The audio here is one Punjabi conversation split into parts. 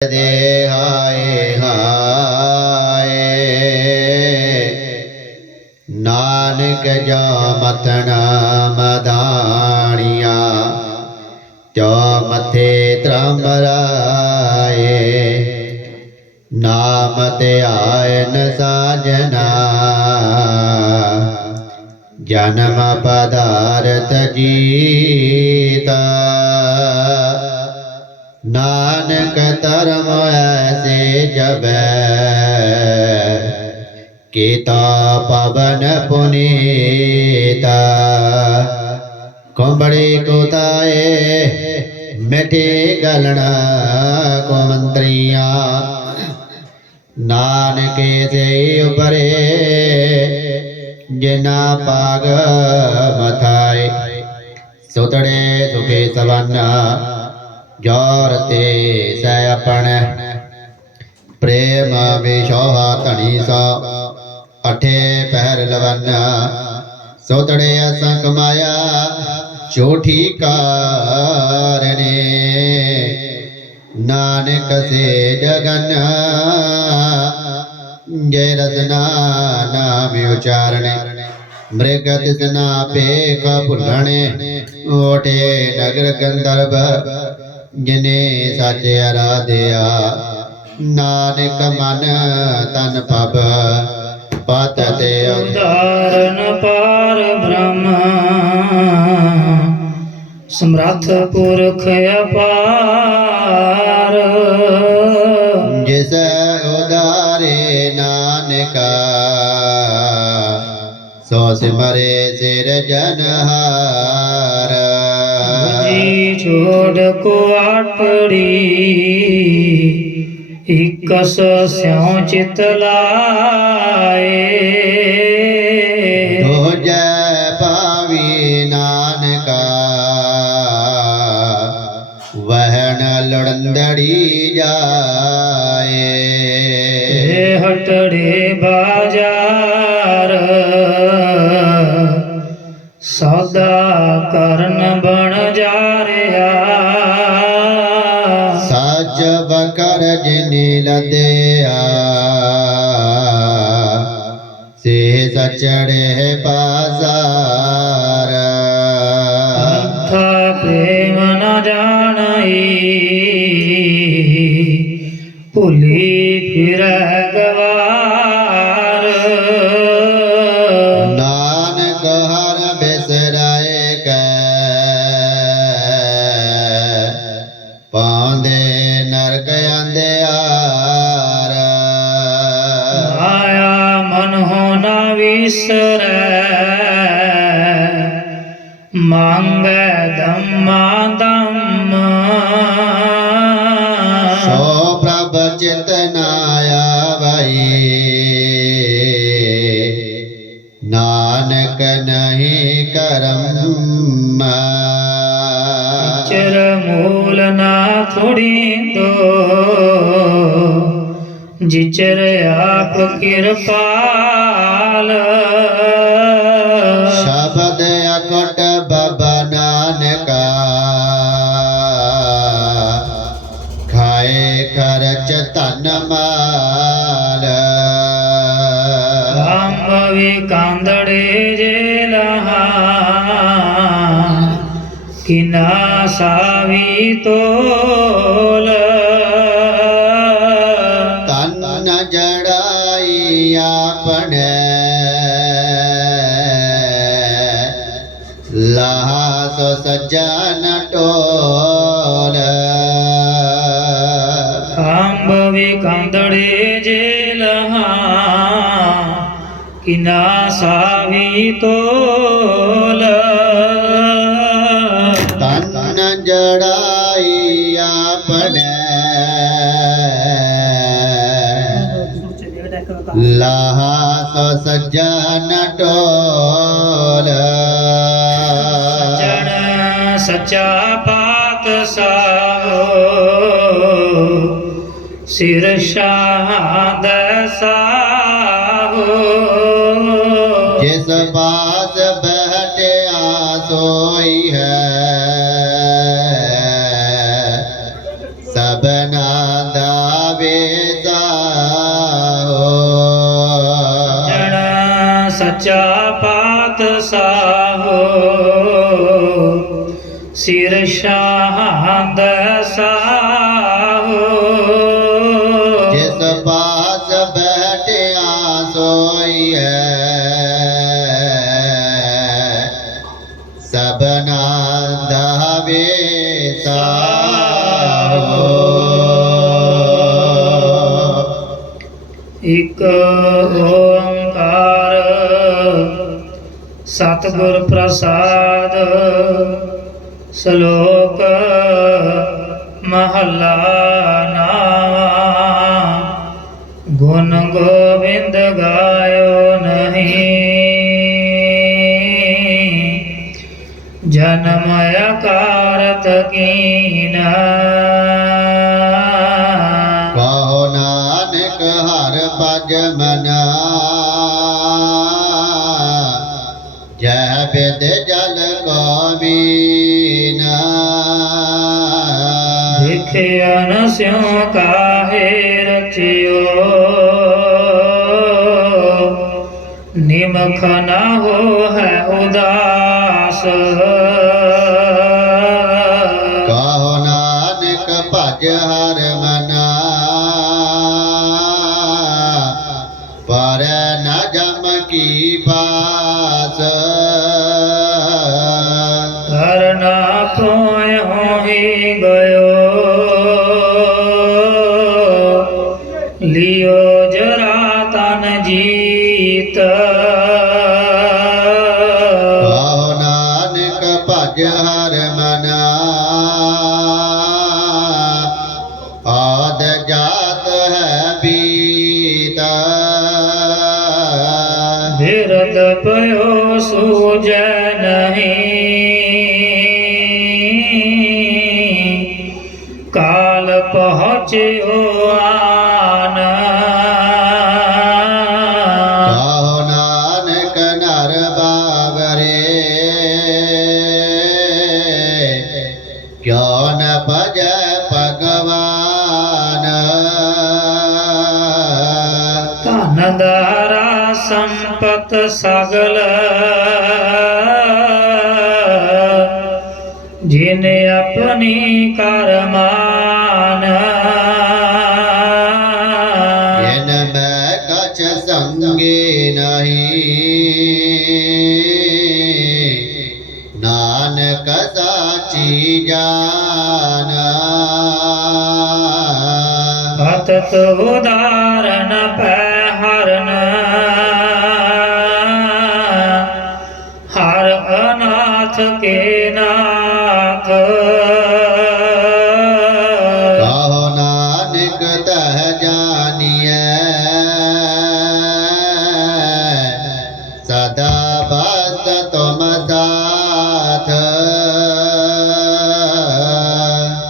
दे हाय हाय नानक जो मथना मदानिया जो मथे त्रमराए नाम ते आयन साजना जन्म पदार्थ जीता नानक धर्म ऐसे जब कीता पवन पुनीता कुंबड़ी कुताए मिठी गलना को मंत्रिया नानके से उपरे जिना पाग मथाए सुतड़े सुखे सवन्ना जोरते से अपन प्रेम विशोहा धनी सो अठे पहर लवन्ना सोतड़े असा कमाया झूठी कारने नानक से जगन जय रसना नाम उचारणे मृग तिसना पेख भुलणे ओटे नगर गंधर्व जिने सच आराध्या नानक मन तन पब पतते उदाहरण पार ब्रह्म समर्थ पुरख अपार जिस उदारे नानका सो सिमरे सिर जनहार जी छोड़ को आटड़ी इकस स्यों चित लाए हो जय पावी नानका वहन लड़ंदड़ी जाए हटड़े बाजार सौदा करन बन जा रहा सच बकर जिनी लदया से सचड़े पासार अंथा प्रेम न जानई भूली फिर गवार नानक हर बिसराए कै पांदे नरक अंधियार आया मन हो न विसरै मांगे धम्मा धम्म सो प्रभ चितनाया भाई नानक नहीं करम चिर मूल ना थोड़ी दो जिचर आप कृपाल शब्द अकुट बाबा नानका खाए खर्च तन माल अंबवी कांदड़े जेलहा किना सावी तोल तन जड़ाई आपने लहा सो सज्जन टोल अंबवी कांदड़े जेलहा किना सावी तोल तन जड़ाई आपने लहा सो सज्जन टोल जन सच्चा पात साहो सिर शाह साहो जिस पास बैठे सोई है सबना दा ਸਾਹੋ ਜਣ ਸੱਚਾ ਪਾਤਸ਼ਾਹੋ ਸਿਰ ਸ਼ਾਹਦ ਸਾਹੋ ਜਿਸ ਪਾਸ ਬੈਠਿਆ ਸੋਈ ਹੈ ਸਭਨਾ ਦਾ ਸਾਹੋ ਇਕ ਓੰਕਾਰ ਸਤਿਗੁਰ ਪ੍ਰਸਾਦ ਸ਼ਲੋਕ ਮਹੱਲਾ ਨਾਵਾਂ ਗੁਣ ਗੋਬਿੰਦ ਗਾਇਓ ਨਹੀਂ ਜਨਮ ਅਕਾਰਤ ਕੀਨਾ ਕਹੋ ਨਾਨਕ ਹਰ ਭਜ ਮਨਾ ਜੈ ਬਿਦ ਜਲ ਕੋ ਮੀਨਾ ਦੇਖਿਆ ਨ ਸਿਉ ਕਾਹੇ ਰਚਿਓ ਨਿਮਖ ਨ ਹੋ ਹੈ ਉਦਾਸ ਕਹੋ ਨਾਨਕ ਭਜ ਹਰ ਮਨਾ ਪਰ ਨ ਜਮ ਕੀ ਪਾਸ ਕਰਨਾ ਪੋਇਓ ਹੀ ਗਇਓ ਲਿਓ ਜਰਾ ਤਨ ਜੀਤ ਕਹੋ ਨਾਨਕ ਭਜ ਹਰ ਮਨਾ ਆਦ ਜਾਤ ਹੈ ਬੀਤਾ ਬਿਰਦ ਪਇਓ ਸੂਜੈ ਨਹੀਂ ਕਾਲ ਪਹੁੰਚਿਓ ਆਨ ਕਹੋ ਨਾਨਕ ਨਰ ਬਾਵਰੇ ਕਿਉ ਨ ਭਜੈ ਭਗਵਾਨ ਧਨ ਦਾਰਾ ਸੰਪਤ ਸਗਲ ਜਿਨ ਆਪਣੀ ਕਰਮਾਨ ਜਿਨ ਮੈਂ ਕਛ ਸੰਗੇ ਨਹੀਂ ਨਾਨਕ ਸਾਚੀ ਜਾਨ ਅਤਤ ਉਦਾਰਨ ਪੈ ਹਰਨ ਹਰ ਅਨਾਥ ਕੇ ਨਾਥ ਕਹੋ ਨਾਨਕ ਤਹ ਜਾਨੀਐ ਸਦਾ ਬਸ ਤੁਮ ਸਾਥ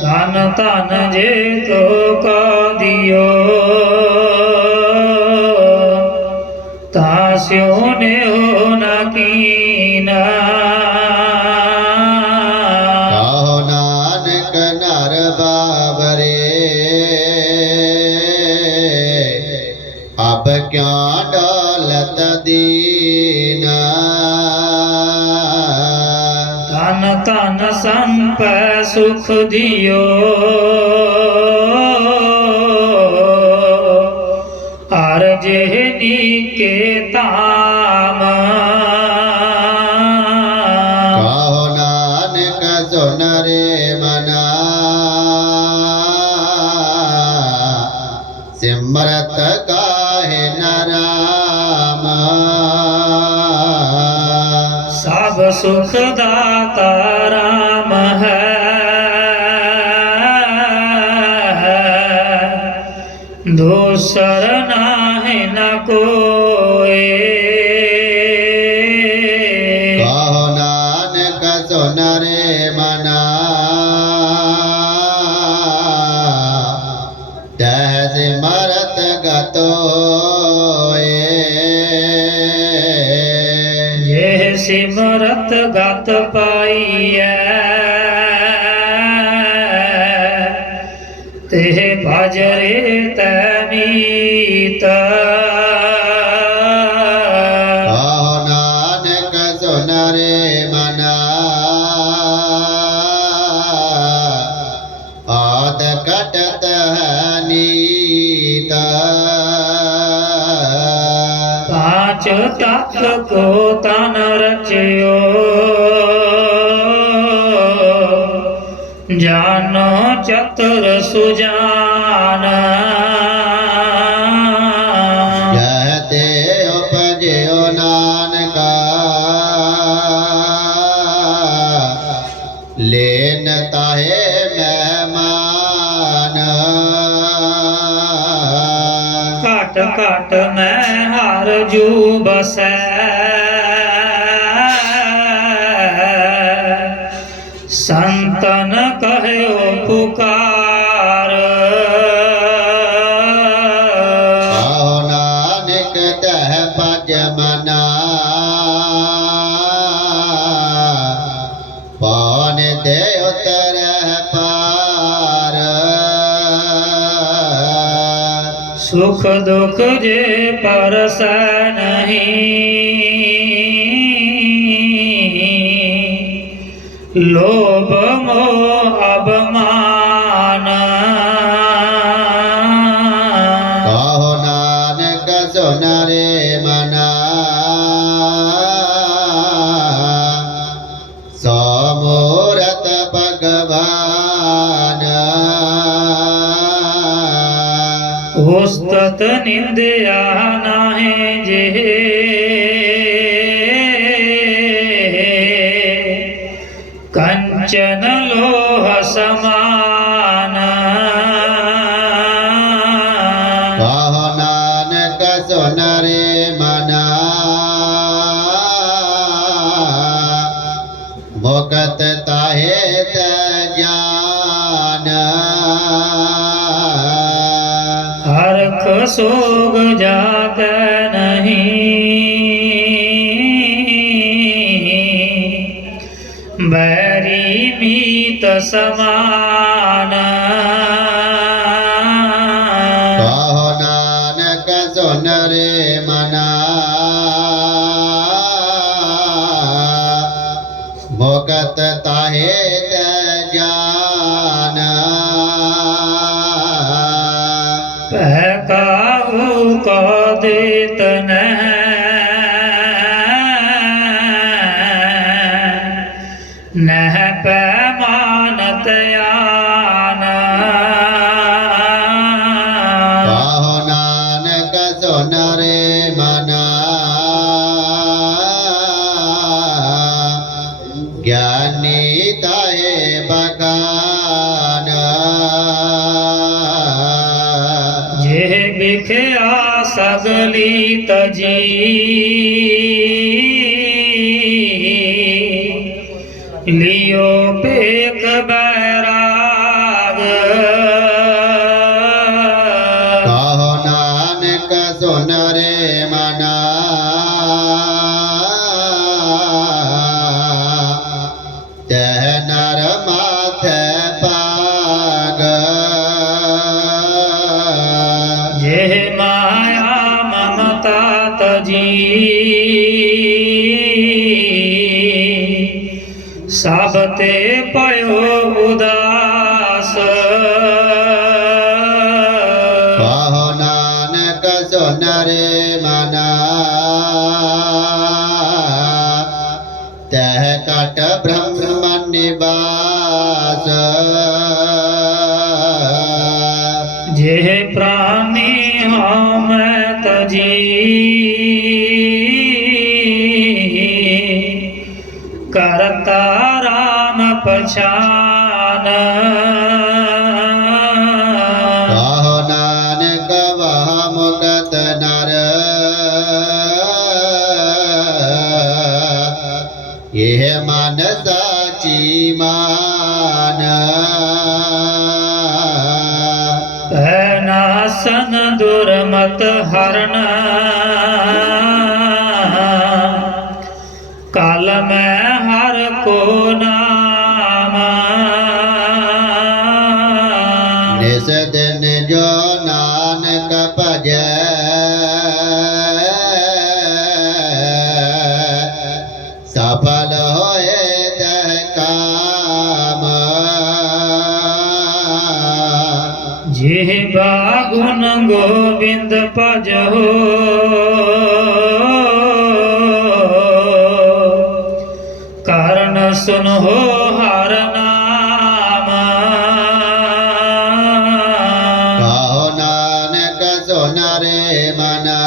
ਧਨ ਧਨ ਜੇ ਤੋ ਕਾ ਦਿਓ ਤਾਸਿਓ ਨੇ ਹੋ ਨ ਕੀਨਾ ਕਹੋ ਨਾਨਕ ਨਰ ਬਾਵਰੇ ਅਬ ਕਿਆ ਡੋਲਤ ਦੀਨਾ ਧਨ ਧਨ ਸੰਪੈ ਸੁਖ ਦਿਓ ਹਰ ਜਿਹ ਨੀਕੇ ਧਾਮ ਕਹੋ ਨਾਨਕ ਸੁਨ ਰੇ ਮਨਾ ਸਿਮਰਤ ਕਾਹੇ ਨਰਾਮ ਸਭ ਸੁਖ ਦਾਤਾ ਰਾਮ ਹੈ ਦੂਸਰ ਨਾਹਿ ਨ ਕੋਇ ਕਹੋ ਨਾਨਕ ਸੁਨ ਰੇ ਮਨਾ ਤਹ ਸਿਮਰਤ ਗਤੋਏ ਜੇ ਸਿਮਰਤ ਗਤ ਪਾਈਐ ਤੇ ਭਜ भजरे तमीत ਕਹੋ ਨਾਨਕ ਸੁਨ ਰੇ ਮਨਾ ਆਦ ਕਟਤ ਹੈ ਨੀਤ पाँच तत्व को तन रचियो जानो चतुर सुजान कहते उपजयो नानका लेन ताहे मेहमान घट घट में हर जू बसै संतन कहो पुकार कहो नानक तह भज मना पौन दे उतर पार सुख दुख जे परस नहीं लोभ मोह अभिमान कहो नानक सुन रे मना सो मूरत भगवान उस्तत निंदया नाहे जे कंचन लोह समान कहो नानक सुन रे मना भुगत ताहे त ज्ञान हरख सोग जाग नहीं बैरी मीत समान कहो नानक सुन रे मना भुगत ताहे त ज्ञान काहू को देत नह पैमानत यान कहो नानक सुन रे मना ज्ञानी ताहे बखान जे बिख्या सगली तजी लियो पेख बैराग कहो नानक सुन रे मना तह नर माथे पाग जे माया ममता तजी सब ते पयो उदास कहो नानक सुन रे मना तह कट ब्रह्म निवास जे प्राणी हम तजी करता राम पछान कहो नानक वह मुगत नर यह मन साची मान नासन दुर्मत हरण काल में हर को नाम निस दिन जो ਭਜੈ ਸਫਲ ਹੋਏ ਤੈ ਕਾਮ ਜਿਹਵਾ ਗੁਣ ਗੋਬਿੰਦ ਭਜਹੁ ਕਾਰਨ ਸੁਨਹੁ ਹਰ ਨਾਮ ਕਹੋ ਨਾਨਕ ਸੁਨ ਰੇ ਮਨਾ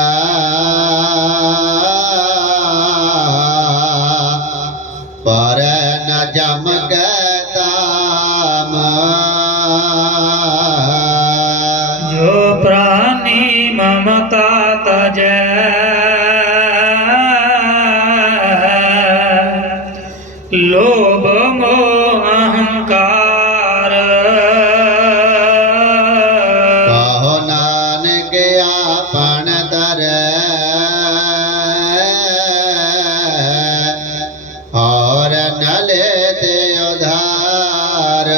ਪਰ ਨ ਜਮ ਕੈ ਤਾਮ ਜੋ ਪ੍ਰਾਨੀ ਮਮਤਾ ਤਜੈ ਲੋਭ ਮੋਹ ਅਹੰਕਾਰ ਕਹੋ ਨਾਨਕ ਆਪਨ ਧਰੈ ਔਰ ਨ ਲੇਤੇ ਉਧਾਰ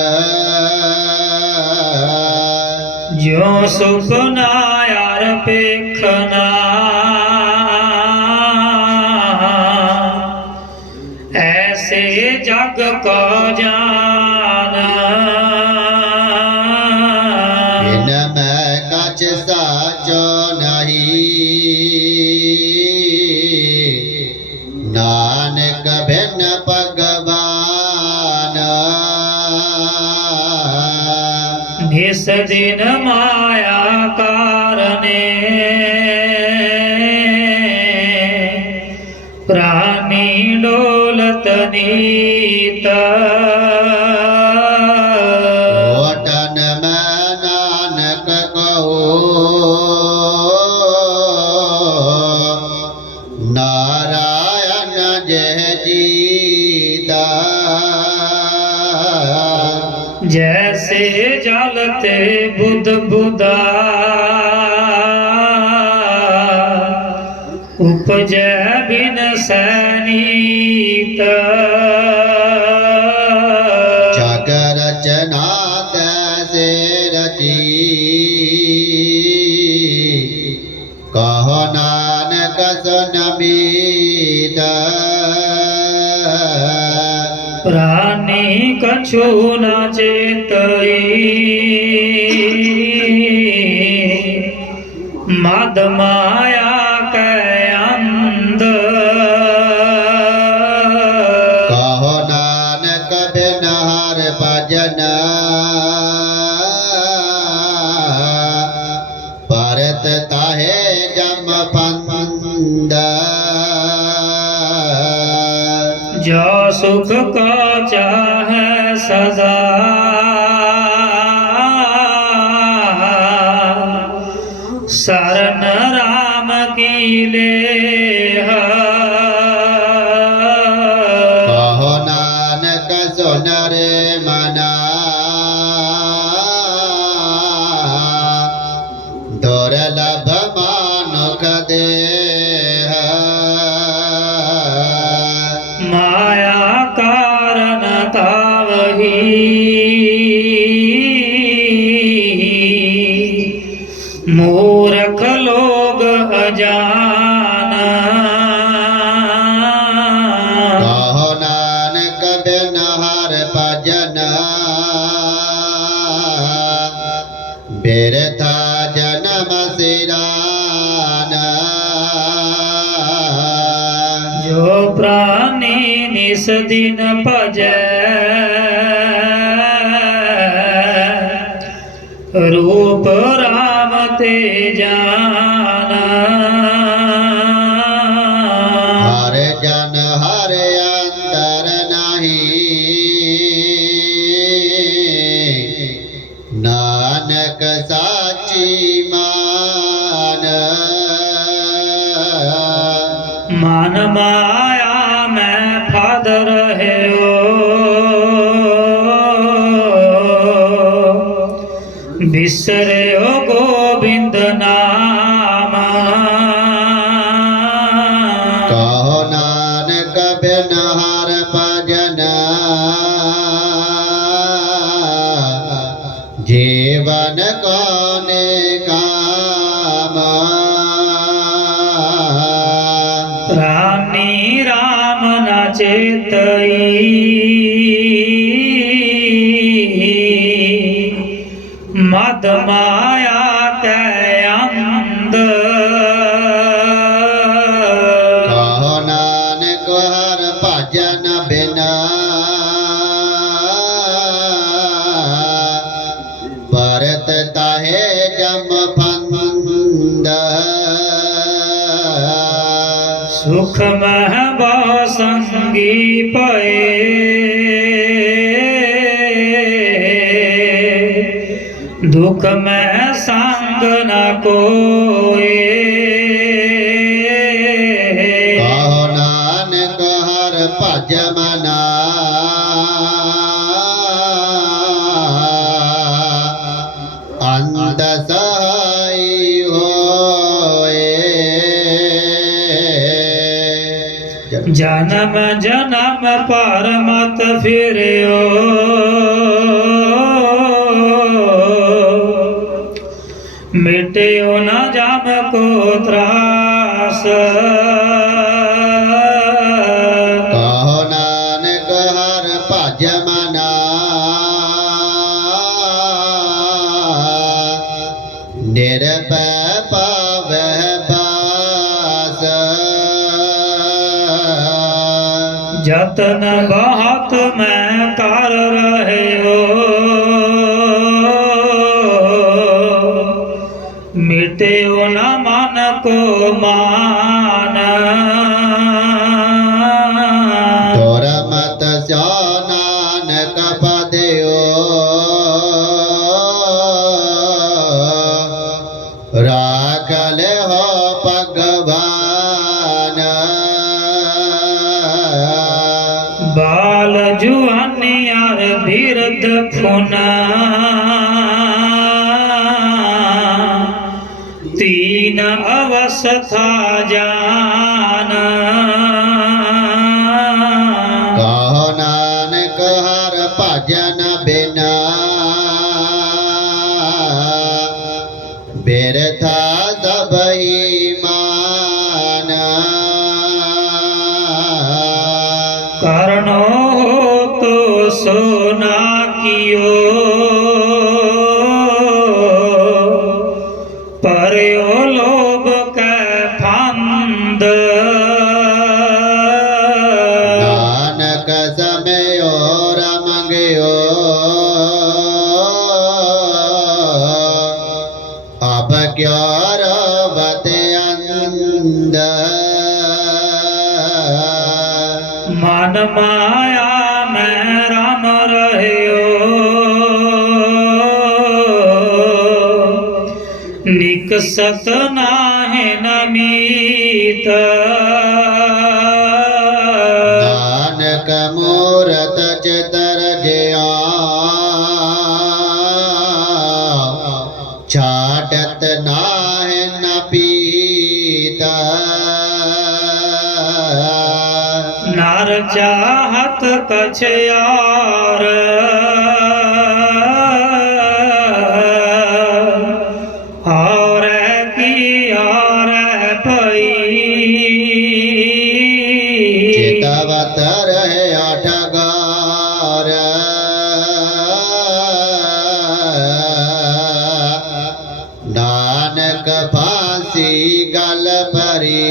ਜਿਉ ਸੁਖ ਨਾ ਯਾਰ ਪੇਖਨਾ ਐਸੇ ਜਗ ਕੋ ਜਾਨ ਬਿਨ ਮੈਂ ਕਛ ਸਾਚੋ ਨਹੀਂ ਨਾਨਕ ਬਿਨ ਭਗਵਾਨ ਨਿਸ ਦਿਨ ਮਾਇਆ ਕਾਰਨੇ ਪ੍ਰਾਨੀ ਡੋਲਤ ਨੀਤ ਓਟਨ ਮੈਂ ਨਾਨਕ ਕਹੋ ਨਾਰਾਇਣ ਜੈ ਜੀਤਾ ਜੈਸੇ ਜਲ ਤੇ ਬੁੱਧ ਬੁਦਾ ਉਪਜੈ ਬਿਨ ਸੈਨੀਤ ਜਗ ਰਚਨਾ ਤੈਸੇ ਰਚੀ ਕਹੋ ਨਾਨਕ ਸੁਨ ਮੀਤ ਪ੍ਰਾਨੀ ਕਛੂ ਨ ਚੇਤਈ ਮਦ ਮਾਇਆ ਕੈ ਅੰਧ ਕਹੋ ਨਾਨਕ ਬਿਨ ਹਰਿ ਭਜਨ ਪਰਤ ਤਾਹੇ ਜਮ ਪੰਦ ਜੋ ਸੁਖ ਕੋ ਚਾਹੈ ਸਦਾ ਸਰਨ ਰਾਮ ਕੀ ਲੇਹ ਕਹੋ ਨਾਨਕ ਸੁਨ ਰੇ ਮਨਾ ਦੁਰਲਭ ਮਾਨੁਖ ਦੇਹ ਮਾਇਆ ਕਾਰਨ ਤਾਵਹੀ ਮੂਰਖ ਲੋਗ ਅਜਾਨ ਕਹੋ ਨਾਨਕ ਬਿਨ ਹਰਿ ਭਜਨ ਬਿਰਥਾ ਜਨਮ ਸਿਰਾਨ ਜੋ ਪ੍ਰਾਨੀ ਨਿਸ ਦਿਨ ਭਜੈ ਰੂਪ ਰਾਮ ਤੇ ਜਾਨ ਹਰ ਜਨ ਹਰ ਅੰਤਰ ਨਹੀਂ ਨਾਨਕ ਸਾਚੀ ਮਾਨ ਮਨ ਮਾਇਆ ਮੈਂ ਫਾਦ ਰਹਿਓ ਬਿਸਰਿਓ ਗੋਬਿੰਦ ਨਾਮ ਕਹੋ ਨਾਨਕ ਬਿਨ ਹਰਿ ਭਜਨ ਜੀਵਨ ਕੋਨੇ ਕਾਮ चेतई मद माया के अंध कहो नानक हर भजन बिना भरत ताहे जम फंद सुख मह बहु संगी पए दुख में संग न कोई कहो नानक हर भज मना अंत सहाय होए जन्म जन्म पर मत फिरियो मिट्यो न जम को त्रास कहो नानक हर भज मना निरभय पावह बास जतन बहुत मैं कर रहे हो मिट्यो न मन को मान तोर मत सो नानक पदयो राखल हो भगवान बाल जुआनियार बिरद फुना तीन अवस्था जान कहो नानक हर भजन बिना बिरथा सबई मान करनो तो सोना कियो परयो लोभ के फंद नानक समयो रमंगयो अब क्यों रवत अंध मन माया में राम रह्यो निकसत नाहि नमीत नानक मूरत चितर जया छाटत नाहि न पीता नर चाहत कछ यार और की और पई चितवत रहे अठगार नानक फांसी गल परी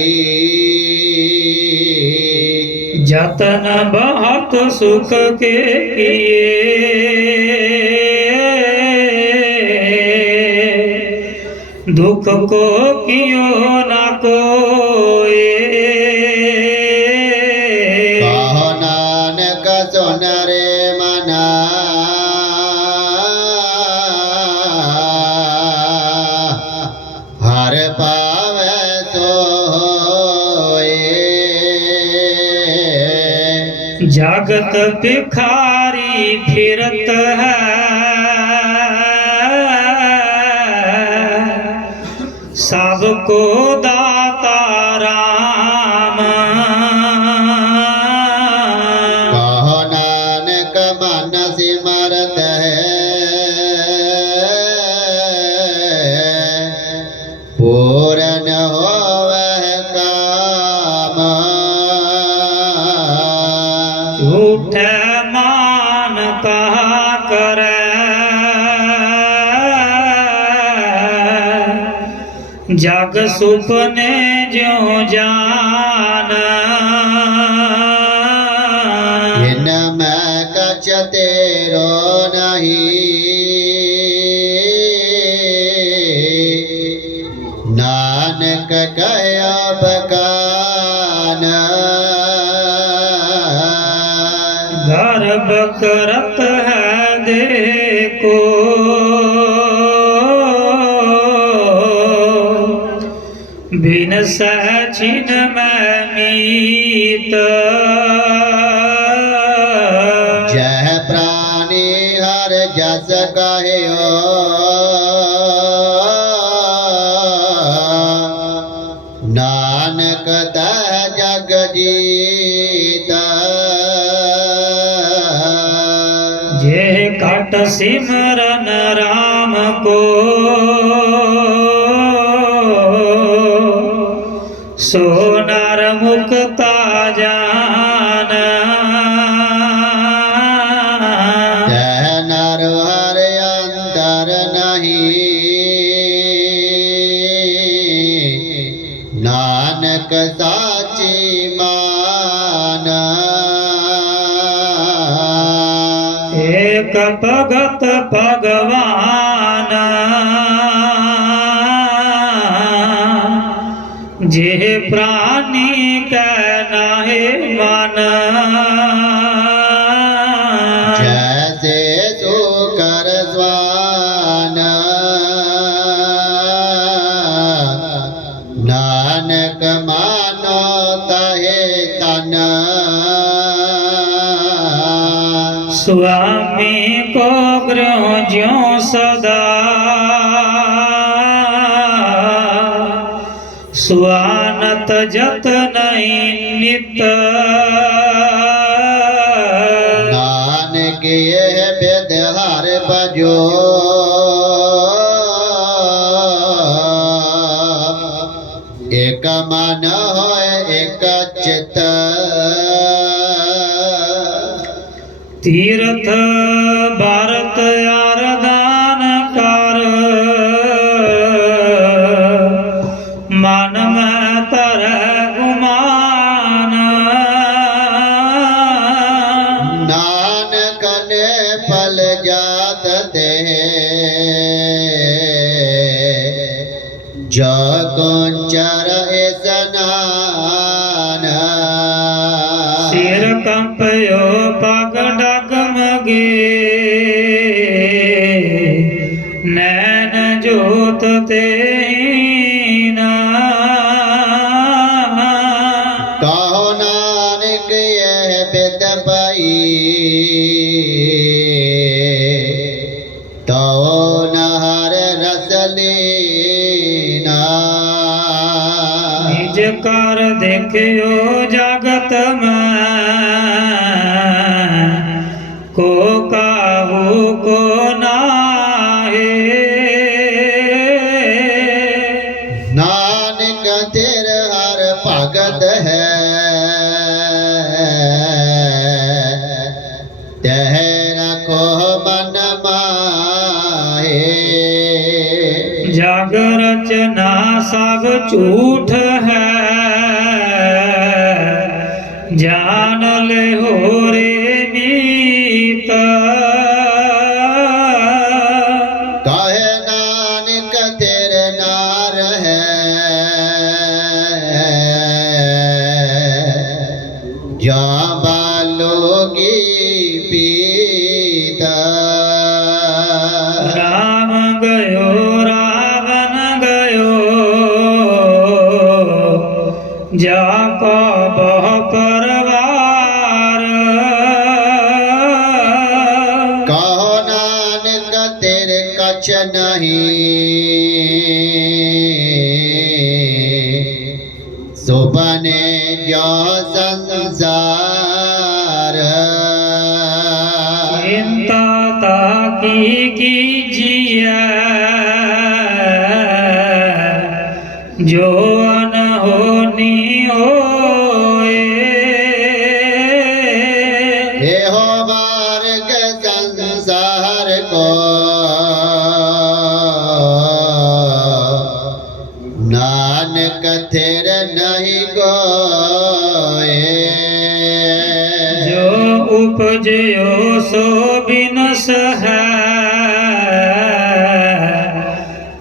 जतन बहुत सुख के किए दुख को कियो न कोई कहो नानक सुन रे मना हर पावे तो होए जगत भिखारी फिरत है सबको दाता राम कहो नानक मन सिमरत है पूरन होवह काम जग सुपने ज्यों जान इनमें कछ तेरो नहीं नानक कया बकान गर्भ करत है देखो बिन सचिन में मीत जह प्राणी हर जस कहो नानक तह जग जीता जे कट सिमरन राम को सो नर मुक्ता जान जह नर हर अंतर नहीं नानक साची मान एक भगत भगवान जे प्राणी का नाहे मन जैसे सो कर स्वान नानक मानो तहे तन स्वामी को गृह ज्यों सदा सुआनत जत नहीं नित नानक यह बेदहार बजो एक मन होय एक चित तीर्थ भारत आरदान कर मन में तरह गुमान नानक ने पल जात दे जो गोचर स्नान सिर कंपयो पग डगमगे नैन जोत तेना कहो नानक यह बिद पाई तो नहर रस लेना निज कर देखियो जगत में को काहू को नाहे नानक तेर हर भगत है तह रखो मन माहे जग रचना सब झूठ है जान ले हो रे मीत कहे नानक तेरे नार है जा बालोगी पीता राम गयो रावण गयो जाको बह परवार कहो नानक तेरे कछ नहीं सुबने जो संसार चिंता ताकी कीजिए जो अनहोनी होए एहो मार्ग संसार को नानक थिर नहीं कोए जो उपजयो सो बिनस है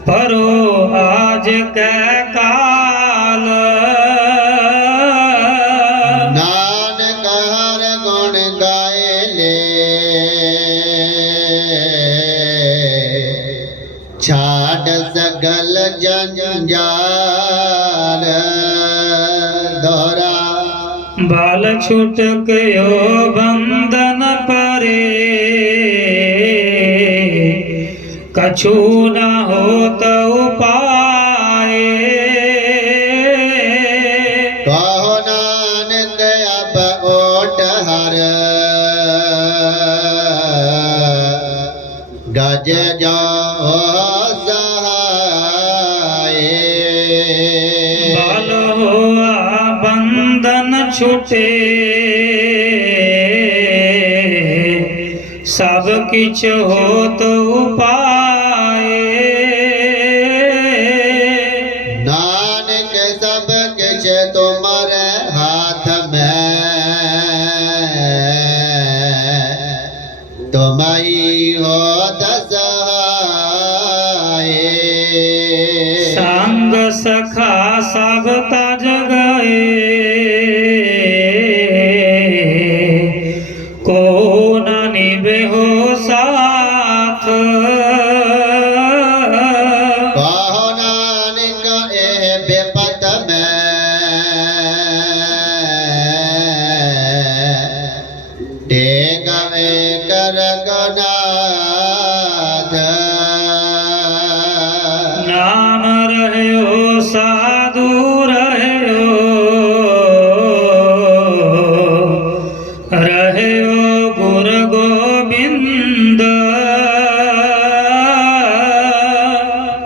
परो आज कै काल नानक हर गुण गाए ले छाड़ सगल जंजाल दोहरा बाल छूट गयो बंधन परे कछु न हो तो उपाय कहो नानक अब ओट हर गज जाओ सहाय बाल हुआ बंधन छूटे सब किछ हो तो उपाय नानक सब किछ तुम्हारे हाथ में तुम्हारी हो दसहाय संग सखा सब तज गए को न निभे हो साथ कहो नानक ए बेपत में टेक कर गनाथ नाम रहयो साधु रहयो रहयो गुरु गोविंद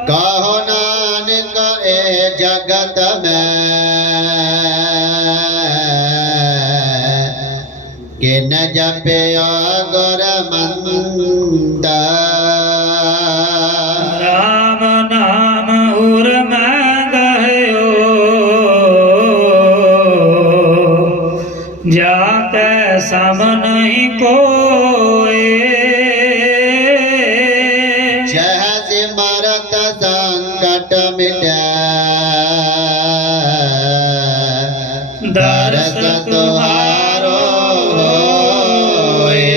कहो नानक ए जगत में किन जपया गुर मंद राम नाम उर मैं गयो जाके सम नहीं कोए जह सिमरत संकट मिटै दरस तुम्हारो होए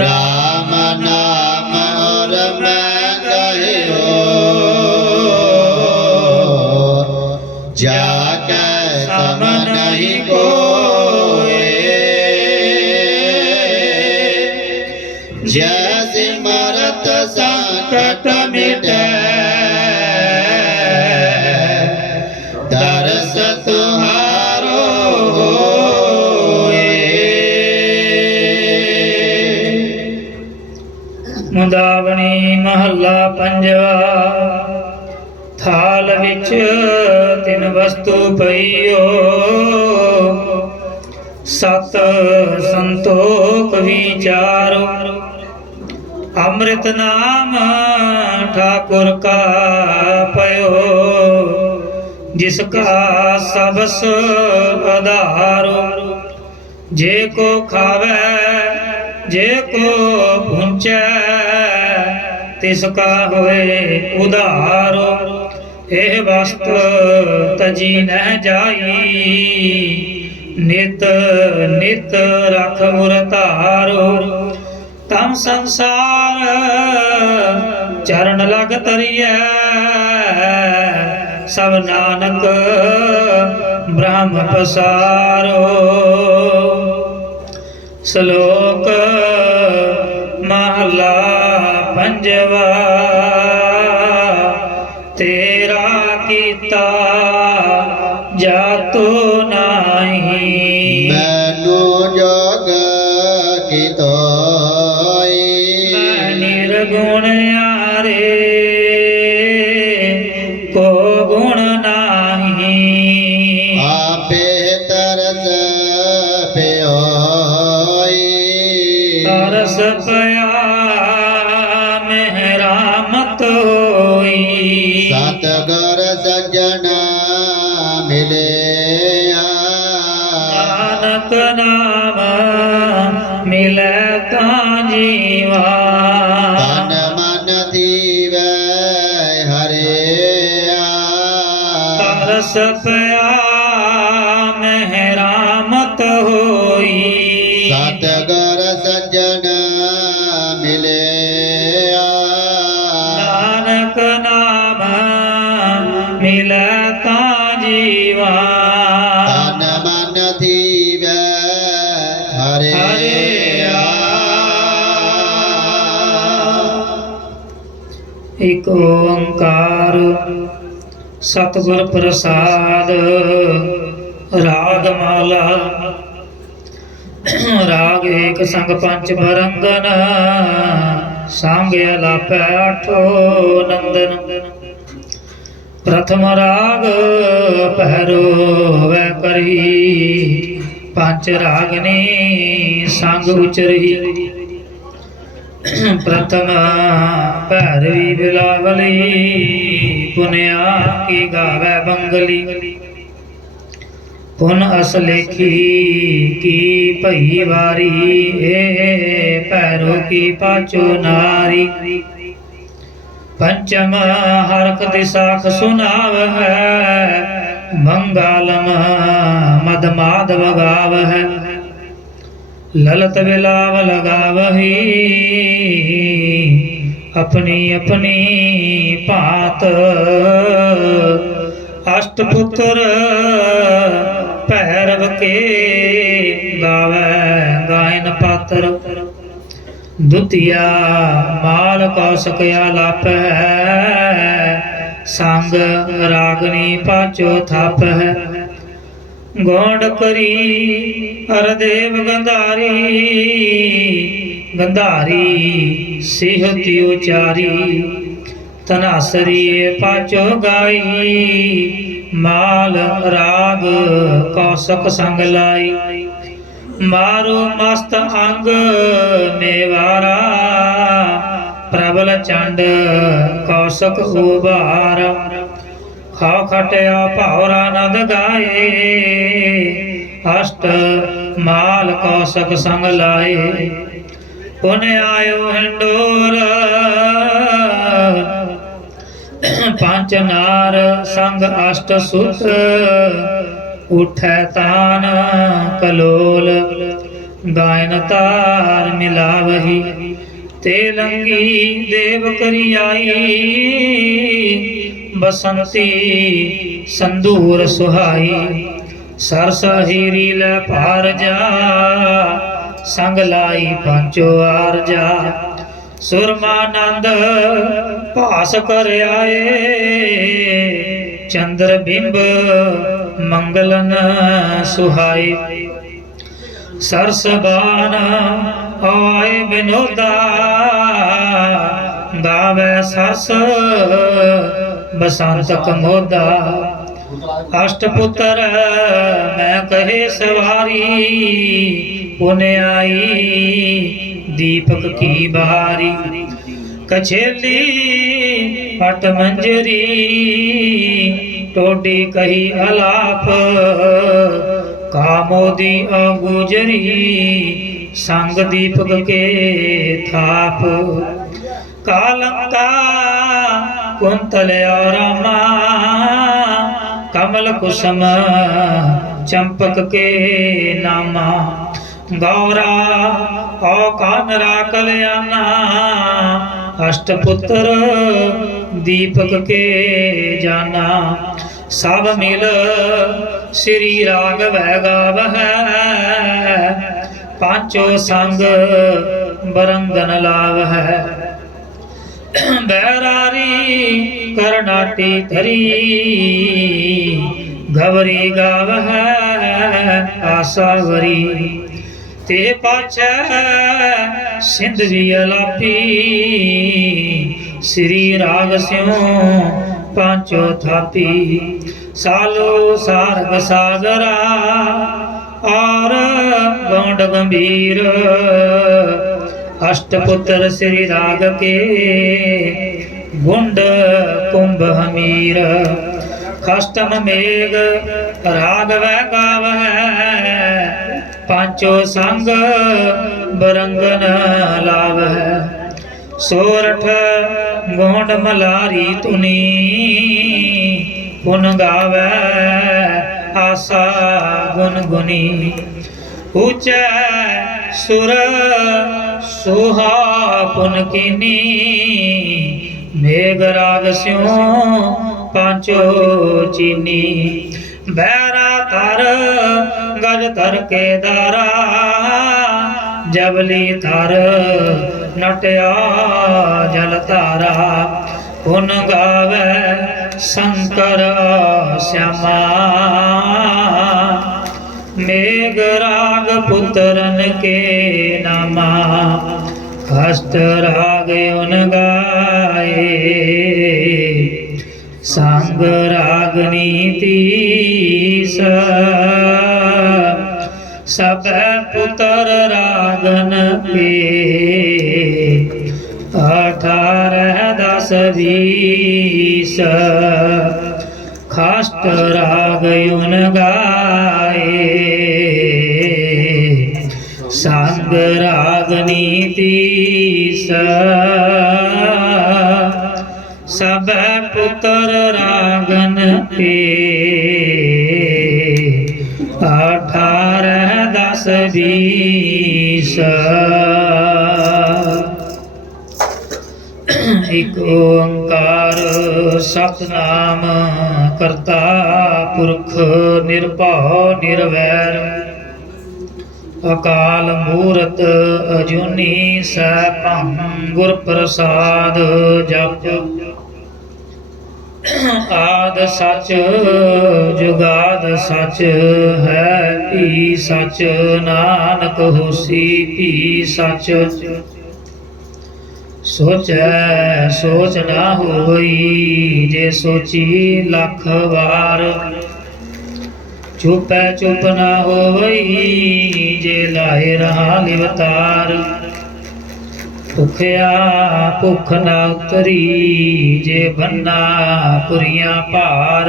राम नाम और मैं कहियो जाके सम नहीं कोए जय सिमरत संकट मिटै दरस तुम्हारो होए मुदावनी महला पंजवा थाल विच तिन वस्तु पईओ सत संतोख विचारो अमृत नाम ठाकुर का पयो जिसका सबस आधारो जे को खावे जे को पूंचे तिसका होए उधारो एह वस्तु तजी न जाई नित नित रख उरतारो तम संसार चरण लग तरिए सब नानक ब्रह्म पसारो श्लोक महला पंजवा तेरा कीता जातो नाही मैनू जोग की तोई मैं निर्गुण यारे को गुण नाही आपे तरस प्योई तरस पया मेरा मत होई ਗੁਰ ਸੱਜਣ ਮਿਲਿਆ ਨਾਨਕ ਨਾਮ ਮਿਲੈ ਤਾਂ ਜੀਵਾ ਤਨ ਮਨ ਦੀਵੈ ਹਰਿਆ ਤਰਸ ਪਿਆ ਮਹਿਰਾਮਤ ਹੋਈ ਸਤ ਗੁਰ ਸੱਜਣ ਮਿਲਿਆ ਨਾਨਕ ਨਾਮ ਮਿਲੈ ਤਾਂ ਜੀਵਾ ਤਨ ਮਨ ਦੀਵੈ ਹਰਿਆ ਇਕ ਓੰਕਾਰ ਸਤਿਗੁਰ ਪ੍ਰਸਾਦ ਰਾਗ ਮਾਲਾ ਰਾਗ ਏਕ ਸੰਗ ਪੰਚ ਬਰੰਗਨ ਸੰਗ ਅਲਾਪੈ ਆਠੋ ਨੰਦਨ ਪ੍ਰਥਮ ਰਾਗ ਪਹਿਰੋ ਵੈ ਕਰੀ ਪੰਜ ਰਾਗਨੀ ਸੰਗ ਉਚਰੀ ਪ੍ਰਥਮ ਭੈਰਵੀ ਬਿਲਾਵਲੀ ਪੁਨਿਆ ਕੀ ਗਾਵੈ ਬੰਗਲੀ ਪੁਨ ਅਸ ਲੇਖੀ ਕੀ ਭਈ ਵਾਰੀ ਏ ਭੈਰੋ ਕੀ ਪਾਚੋ ਨਾਰੀ ਪੰਚਮ ਹਰਕ ਦਿਸਾਖ ਸੁਨਾਵ ਹੈ ਮੰਗਲਮ ਮਦ ਮਾਧਵ ਗਾਵ ਹੈ ललत बिलाव लगावही अपनी अपनी पात अष्टपुत्र भैरव के गावै गायन पात्र दुतिया माल कौशक आलाप है संग रागनी पाचो थाप है गौंड करी अरदेव गंधारी गंधारी सिहति उचारी तनासरी पाचो गाई माल राग कौशक संग लाई मारो मस्त अंग मेवारा प्रबल चंड कौशक उबारा खाओ खटिया भावरा नद गाए अष्ट माल कौशक संग लाए पुन आयो हिंडोर पंच नार संग अष्ट सुत उठै तान कलोल गायन तार मिलावही तेलंगी देव करी आई बसंती संदूर सुहाई सरस हीरी लै पार जा संग लाई पंचो आर जा सुरमानंद भास कर आए चंद्र बिंब मंगलन सुहाई सरस बान आए विनोदा गावे सरस बसंत कमोदा अष्टपुत्र मैं कहे सवारी पुन आई दीपक की बारी कछेली पट मंजरी टोडी कही अलाप कामोदी अगुजरी संग दीपक के थाप कालंका कुंतल और रामा कमल कुसुम चंपक के नामा गौरा औ कानरा कल्याणा अष्टपुत्र दीपक के जाना सब मिल श्री राघव गाव है पांचों संग बरंगन लाव है बैरारी करनाटी धरी घवरी गाव है आसावरी ते पाछे सिंधवी अलापी श्री राग स्यों पांचो थापी सालो सारग सागरा और गौंड गंभीर अष्टपुत्र श्री राग के गुंड कुंभ हमीर खष्टम मेघ राघव गावै पांचो संग बरंगन लावै सोरठ गोंड मलारी तुनी पुन गावै आसा गुन गुनी ऊंचे सुर सोहा पुन कीनी मेघ राग स्यों पांचो चीनी बैरा तर गज तर के दारा जबली तर नटया जल तारा पुन गावे शंकर श्यामा मेघ राग पुत्रन के नामा कष्ट राग उन गाए संग रागनी तीस सब पुत्र रागन के 18 10 20 खाष्ट राग उन गाए संग रागनी तीस सब पुत्र रागन के 18 10 20 एक ओंकार सतनाम करता पुरख निर्भव निर्वैर अकाल मूरत अजूनी सैभं गुर प्रसाद जप आद सच जुगाद सच है भी सच नानक होसी भी सच सोचै सोच ना होई जे सोची लख वार चुपै चुप ना होई जे लाए रहा लिवतार भुखिया भुख ना उतरी जे बन्ना पुरिया भार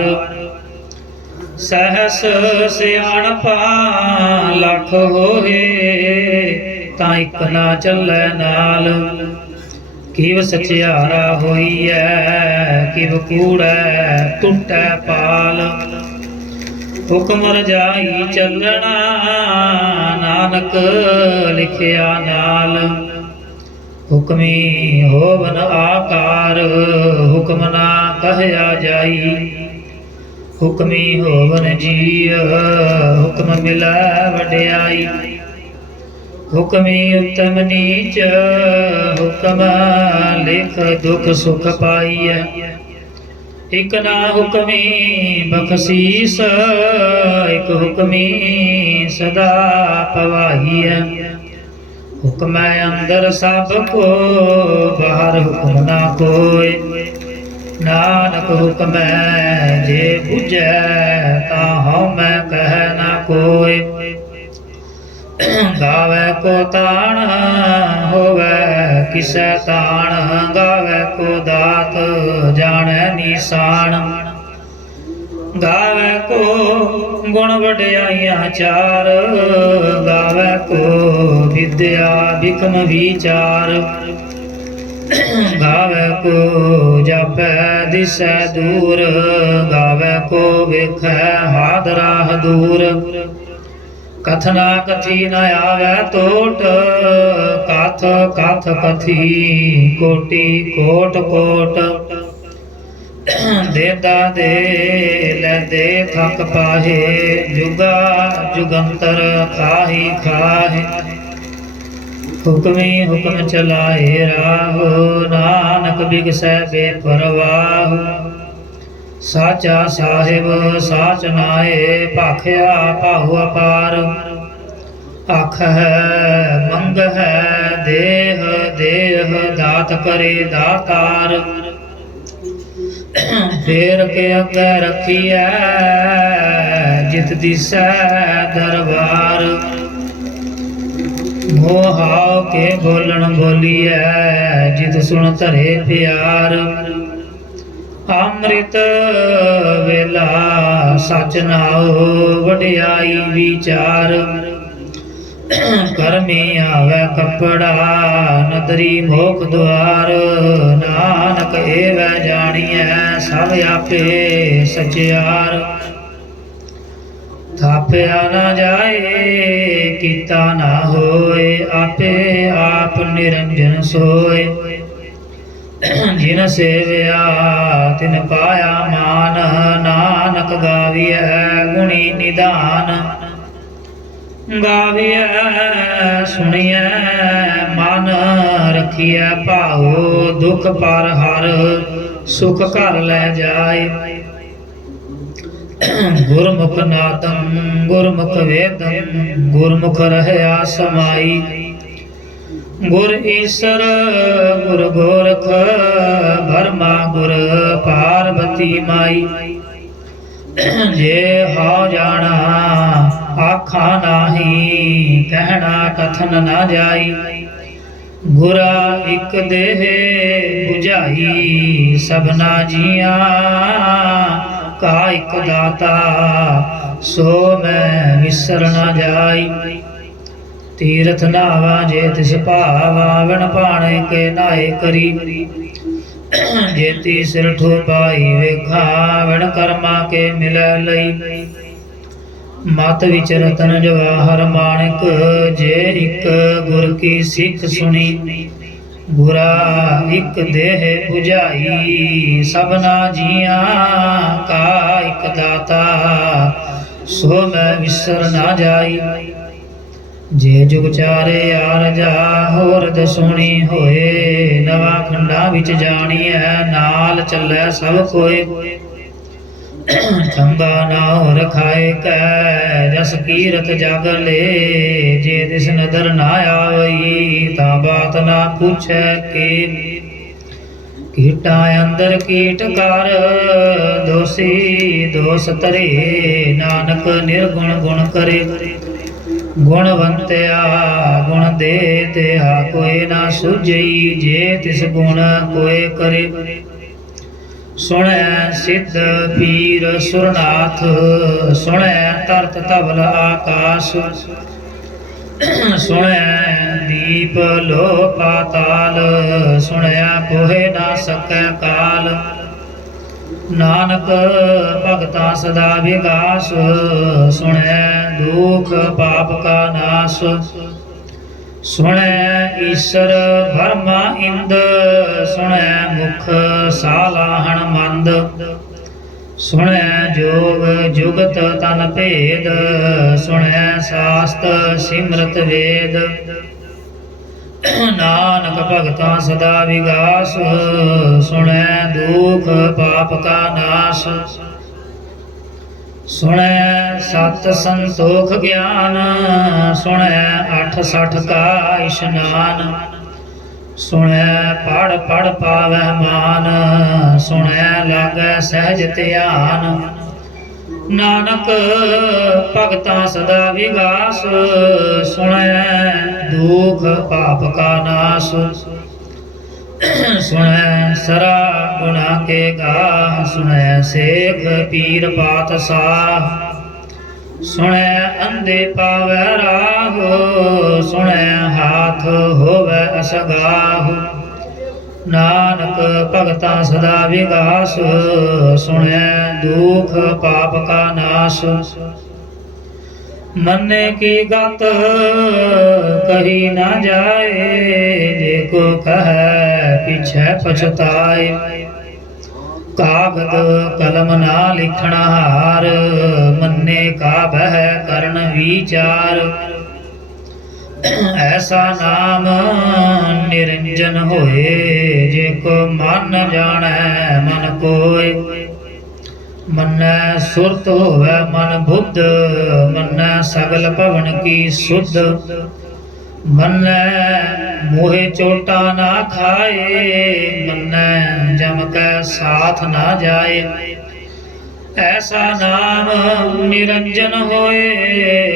सहस सियाणपा लख होए तां इक ना चलै नाल किव सचियारा होईऐ किव कूड़ै टुटै पाल हुक्म रजाई चलना नानक लिखिया नाल हुक्मी होवन आकार हुक्म ना कहया जाई हुक्मी होवन जीय हुक्म मिलै वड्याई हुक्मी उत्तम नीच हुक्म लिख दुख सुख पाईऐ एक ना हुक्मी बख्शीस एक हुक्मी सदा पवाहीऐ हुक्म अंदर सब को बाहर हुक्म ना कोय नानक हुक्म जे बुझै ता हਉ मैं कह ना कोय गावे को ताण होवे किसै ताण गावे को दात जाने निशान गावे को गुण वड्याइयां चार गावे को विद्या बिकम विचार गावे को जापै दिसै दूर गावे को वेखै हाथ राह दूर कथना कथी न आवे टोट कथ कथ कथी कोटि कोट कोट देता दे लैदे थक पाहे जुगा जुगंतर खाही खाहे हुक्मी हुक्म चलाए राहो नानक बिगसै बेपरवाह साचा साहिब साच नाए भाखिया भाहु अपार आख है मंग है देह देह दात करे दातार फेर के अगे रखिए जित दिसै दरबार मोहाव के बोलन बोलिए जित सुन धरे प्यार ਅੰਮ੍ਰਿਤ ਵੇਲਾ ਸਚ ਨਾਉ ਵਡਿਆਈ ਵਿਚਾਰ ਕਰਮੀ ਆਵੇ ਕੱਪੜਾ ਨਦਰੀ ਮੋਖ ਦੁਆਰ ਨਾਨਕ ਏਵੈ ਜਾਣੀਐ ਸਭ ਆਪੇ ਸਚਿਆਰ ਥਾਪਿਆ ਨਾ ਜਾਏ ਕੀਤਾ ਨਾ ਹੋਏ ਆਪੇ ਆਪ ਨਿਰੰਜਨ ਸੋਏ ਜਿਨ ਸੇਵਿਆ ਤਿਨ ਪਾਇਆ ਮਾਨ ਨਾਨਕ ਗਾਵੀਐ ਗੁਣੀ ਨਿਧਾਨ ਗਾਵੀਐ ਸੁਣੀਐ ਮਨ ਰਖੀਐ ਭਾਉ ਦੁਖ ਪਰ ਹਰ ਸੁਖ ਘਰ ਲੈ ਜਾਏ ਗੁਰਮੁਖ ਨਾਦੰ ਗੁਰਮੁਖ ਵੇਦੰ ਗੁਰਮੁਖ ਰਹਿਆ ਸਮਾਈ ਗੁਰ ਈਸਰ ਗੁਰ ਗੋਰਖ ਬਰਮਾ ਗੁਰ ਪਾਰਬਤੀ ਮਾਈ ਜੇ ਹੋ ਜਾਣਾ ਆਖਾ ਨਾਹੀ ਕਹਿਣਾ ਕਥਨ ਨਾ ਜਾਈ ਗੁਰਾ ਇਕ ਦੇਹ 부ਝਾਈ ਸਭਨਾ ਜੀਆਂ ਕਾ ਇਕ ਦਾਤਾ ਸੋ ਮੈਂ ਵਿਸਰ ਨਾ ਜਾਈ ਤੀਰਥ ਨਾਵਾ ਜੇ ਤਿਸ ਭਾਵਾ ਵਿਣ ਭਾਣੇ ਕੇ ਨਾਏ ਕਰੀ ਜੇਤੀ ਸਿਰ ਠੋਪਾਈ ਵੇਖਾ ਵਿਣ ਕਰਮਾ ਕੇ ਮਿਲੈ ਲਈ ਮਤ ਵਿਚ ਰਤਨ ਜਵਾਹਰ ਮਾਣਿਕ ਜੇ ਇਕ ਗੁਰ ਕੀ ਸਿੱਖ ਸੁਣੀ ਗੁਰਾ ਇਕ ਦੇਹ 부ਝਾਈ ਸਭਨਾ ਜੀਆਂ ਕਾ ਇਕ ਦਾਤਾ ਸੋ ਮੈਂ ਵਿਸਰ ਨਾ ਜਾਈ ਜੇ ਜੁਗ ਚਾਰੇ ਆਰਜਾ ਹੋਰਦ ਸੁਣੀ ਹੋਏ ਨਵਾਂ ਖੰਡਾਂ ਵਿੱਚ ਜਾਣੀਐ ਨਾਲ ਚੱਲੈ ਸਭ ਕੋਏ ਚੰਗਾ ਨਾ ਰਖਾਏ ਕੈ ਜਸ ਕੀਰਤ ਜਗ ਲੇ ਜੇ ਦਿਸ ਨਦਰ ਨਾ ਆਵਈ ਤਾਂ ਬਾਤ ਨਾ ਪੁੱਛੈ ਕੇ ਕੀਟਾਂ ਅੰਦਰ ਕੀਟ ਕਰ ਦੋਸੀ ਦੋਸ ਤਰੇ ਨਾਨਕ ਨਿਰਗੁਣ ਗੁਣ ਕਰੇ ਗੁਣਵੰਤਿਆ ਗੁਣ ਦੇ ਤਿਹਾ ਕੋਈ ਨਾ ਸੁਝਈ ਜੇ ਤਿਸ ਗੁਣ ਕੋਏ ਕਰੇ ਸੁਣੈ ਸਿੱਧ ਪੀਰ ਸੁਰਨਾਥ ਸੁਣੈ ਤਰਤ ਧਵਲ ਆਕਾਸ਼ ਸੁਣੈ ਦੀਪ ਲੋ ਪਾਤਾਲ ਸੁਣਿਆ ਕੋਹੇ ਨਾ ਸਕੈ ਕਾਲ ਨਾਨਕ ਭਗਤਾ ਸਦਾ ਵਿਗਾਸ ਸੁਣੈ ਦੁਖ ਪਾਪ ਕਾ ਨਾਸ ਸੁਣੈ ਈਸ਼ਰ ਬਰਮਾ ਇੰਦ ਸੁਣੈ ਮੁਖ ਸਾਲਾਹਣ ਮੰਦ ਸੁਣੈ ਜੋਗ ਜੁਗਤ ਤਨ ਭੇਦ ਸੁਣੈ ਸਾਸਤ ਸਿਮਰਤ ਵੇਦ ਨਾਨਕ ਭਗਤਾ ਸਦਾ ਵਿਗਾਸ ਸੁਣੈ ਦੁਖ ਪਾਪ ਕਾ ਨਾਸ ਸੁਣੈ ਸਤ ਸੰਤੋਖ ਗਿਆਨ ਸੁਣੈ 68 ਕਾ ਇਸ਼ਨਾਨ ਸੁਣੈ ਪੜ ਪੜ ਪਾਵੈ ਮਾਨ ਸੁਣੈ ਲਾਗੈ ਸਹਿਜ ਧਿਆਨ ਨਾਨਕ ਭਗਤਾ ਸਦਾ ਵਿਗਾਸ ਸੁਣੈ ਦੁਖ ਪਾਪ ਕਾ ਨਾਸ ਸੁਣੈ ਸਰਾ ਗੁਣਾ ਕੇ ਗਾ ਸੁਣੈ ਸੇਖ ਪੀਰ ਪਾਤਸ਼ਾਹ ਸੁਣੈ ਅੰਧੇ ਪਾਵੈ ਰਾਹ ਸੁਣੈ ਹਾਥ ਹੋਵੈ ਅਸਗਾਹ ਨਾਨਕ ਭਗਤਾ ਸਦਾ ਵਿਗਾਸ ਸੁਣੈ ਦੁਖ ਪਾਪ ਕਾ ਨਾਸ ਮੰਨੇ ਕੀ ਗਤ ਕਹੀ ਨਾ ਜਾਏ ਜੇ ਕੋ ਕਹੈ ਪਿਛੈ ਪਛਤਾਏ ਕਾਗਦ ਕਲਮ ਨਾ ਲਿਖਣਾ ਹਾਰ ਮੰਨੇ ਕਾ ਬਹਿ ਕਰਨ ਵਿਚਾਰ ਐਸਾ ਨਾਮ ਨਿਰੰਜਨ ਹੋਏ ਜੇ ਕੋ ਮਨ ਜਾਣੈ ਮਨ ਕੋਇ ਮੰਨੈ ਸੁਰਤ ਹੋਵੈ ਮਨ ਬੁੱਧ ਮੰਨੈ ਸਗਲ ਭਵਨ ਕੀ ਸੁਧ ਮੰਨੈ ਮੋਹਿ ਚੋਟਾ ਨਾ ਖਾਏ ਮੰਨੈ ਜਮ ਕੈ ਸਾਥ ਨਾ ਜਾਏ ਐਸਾ ਨਾਮ ਨਿਰੰਜਨ ਹੋਏ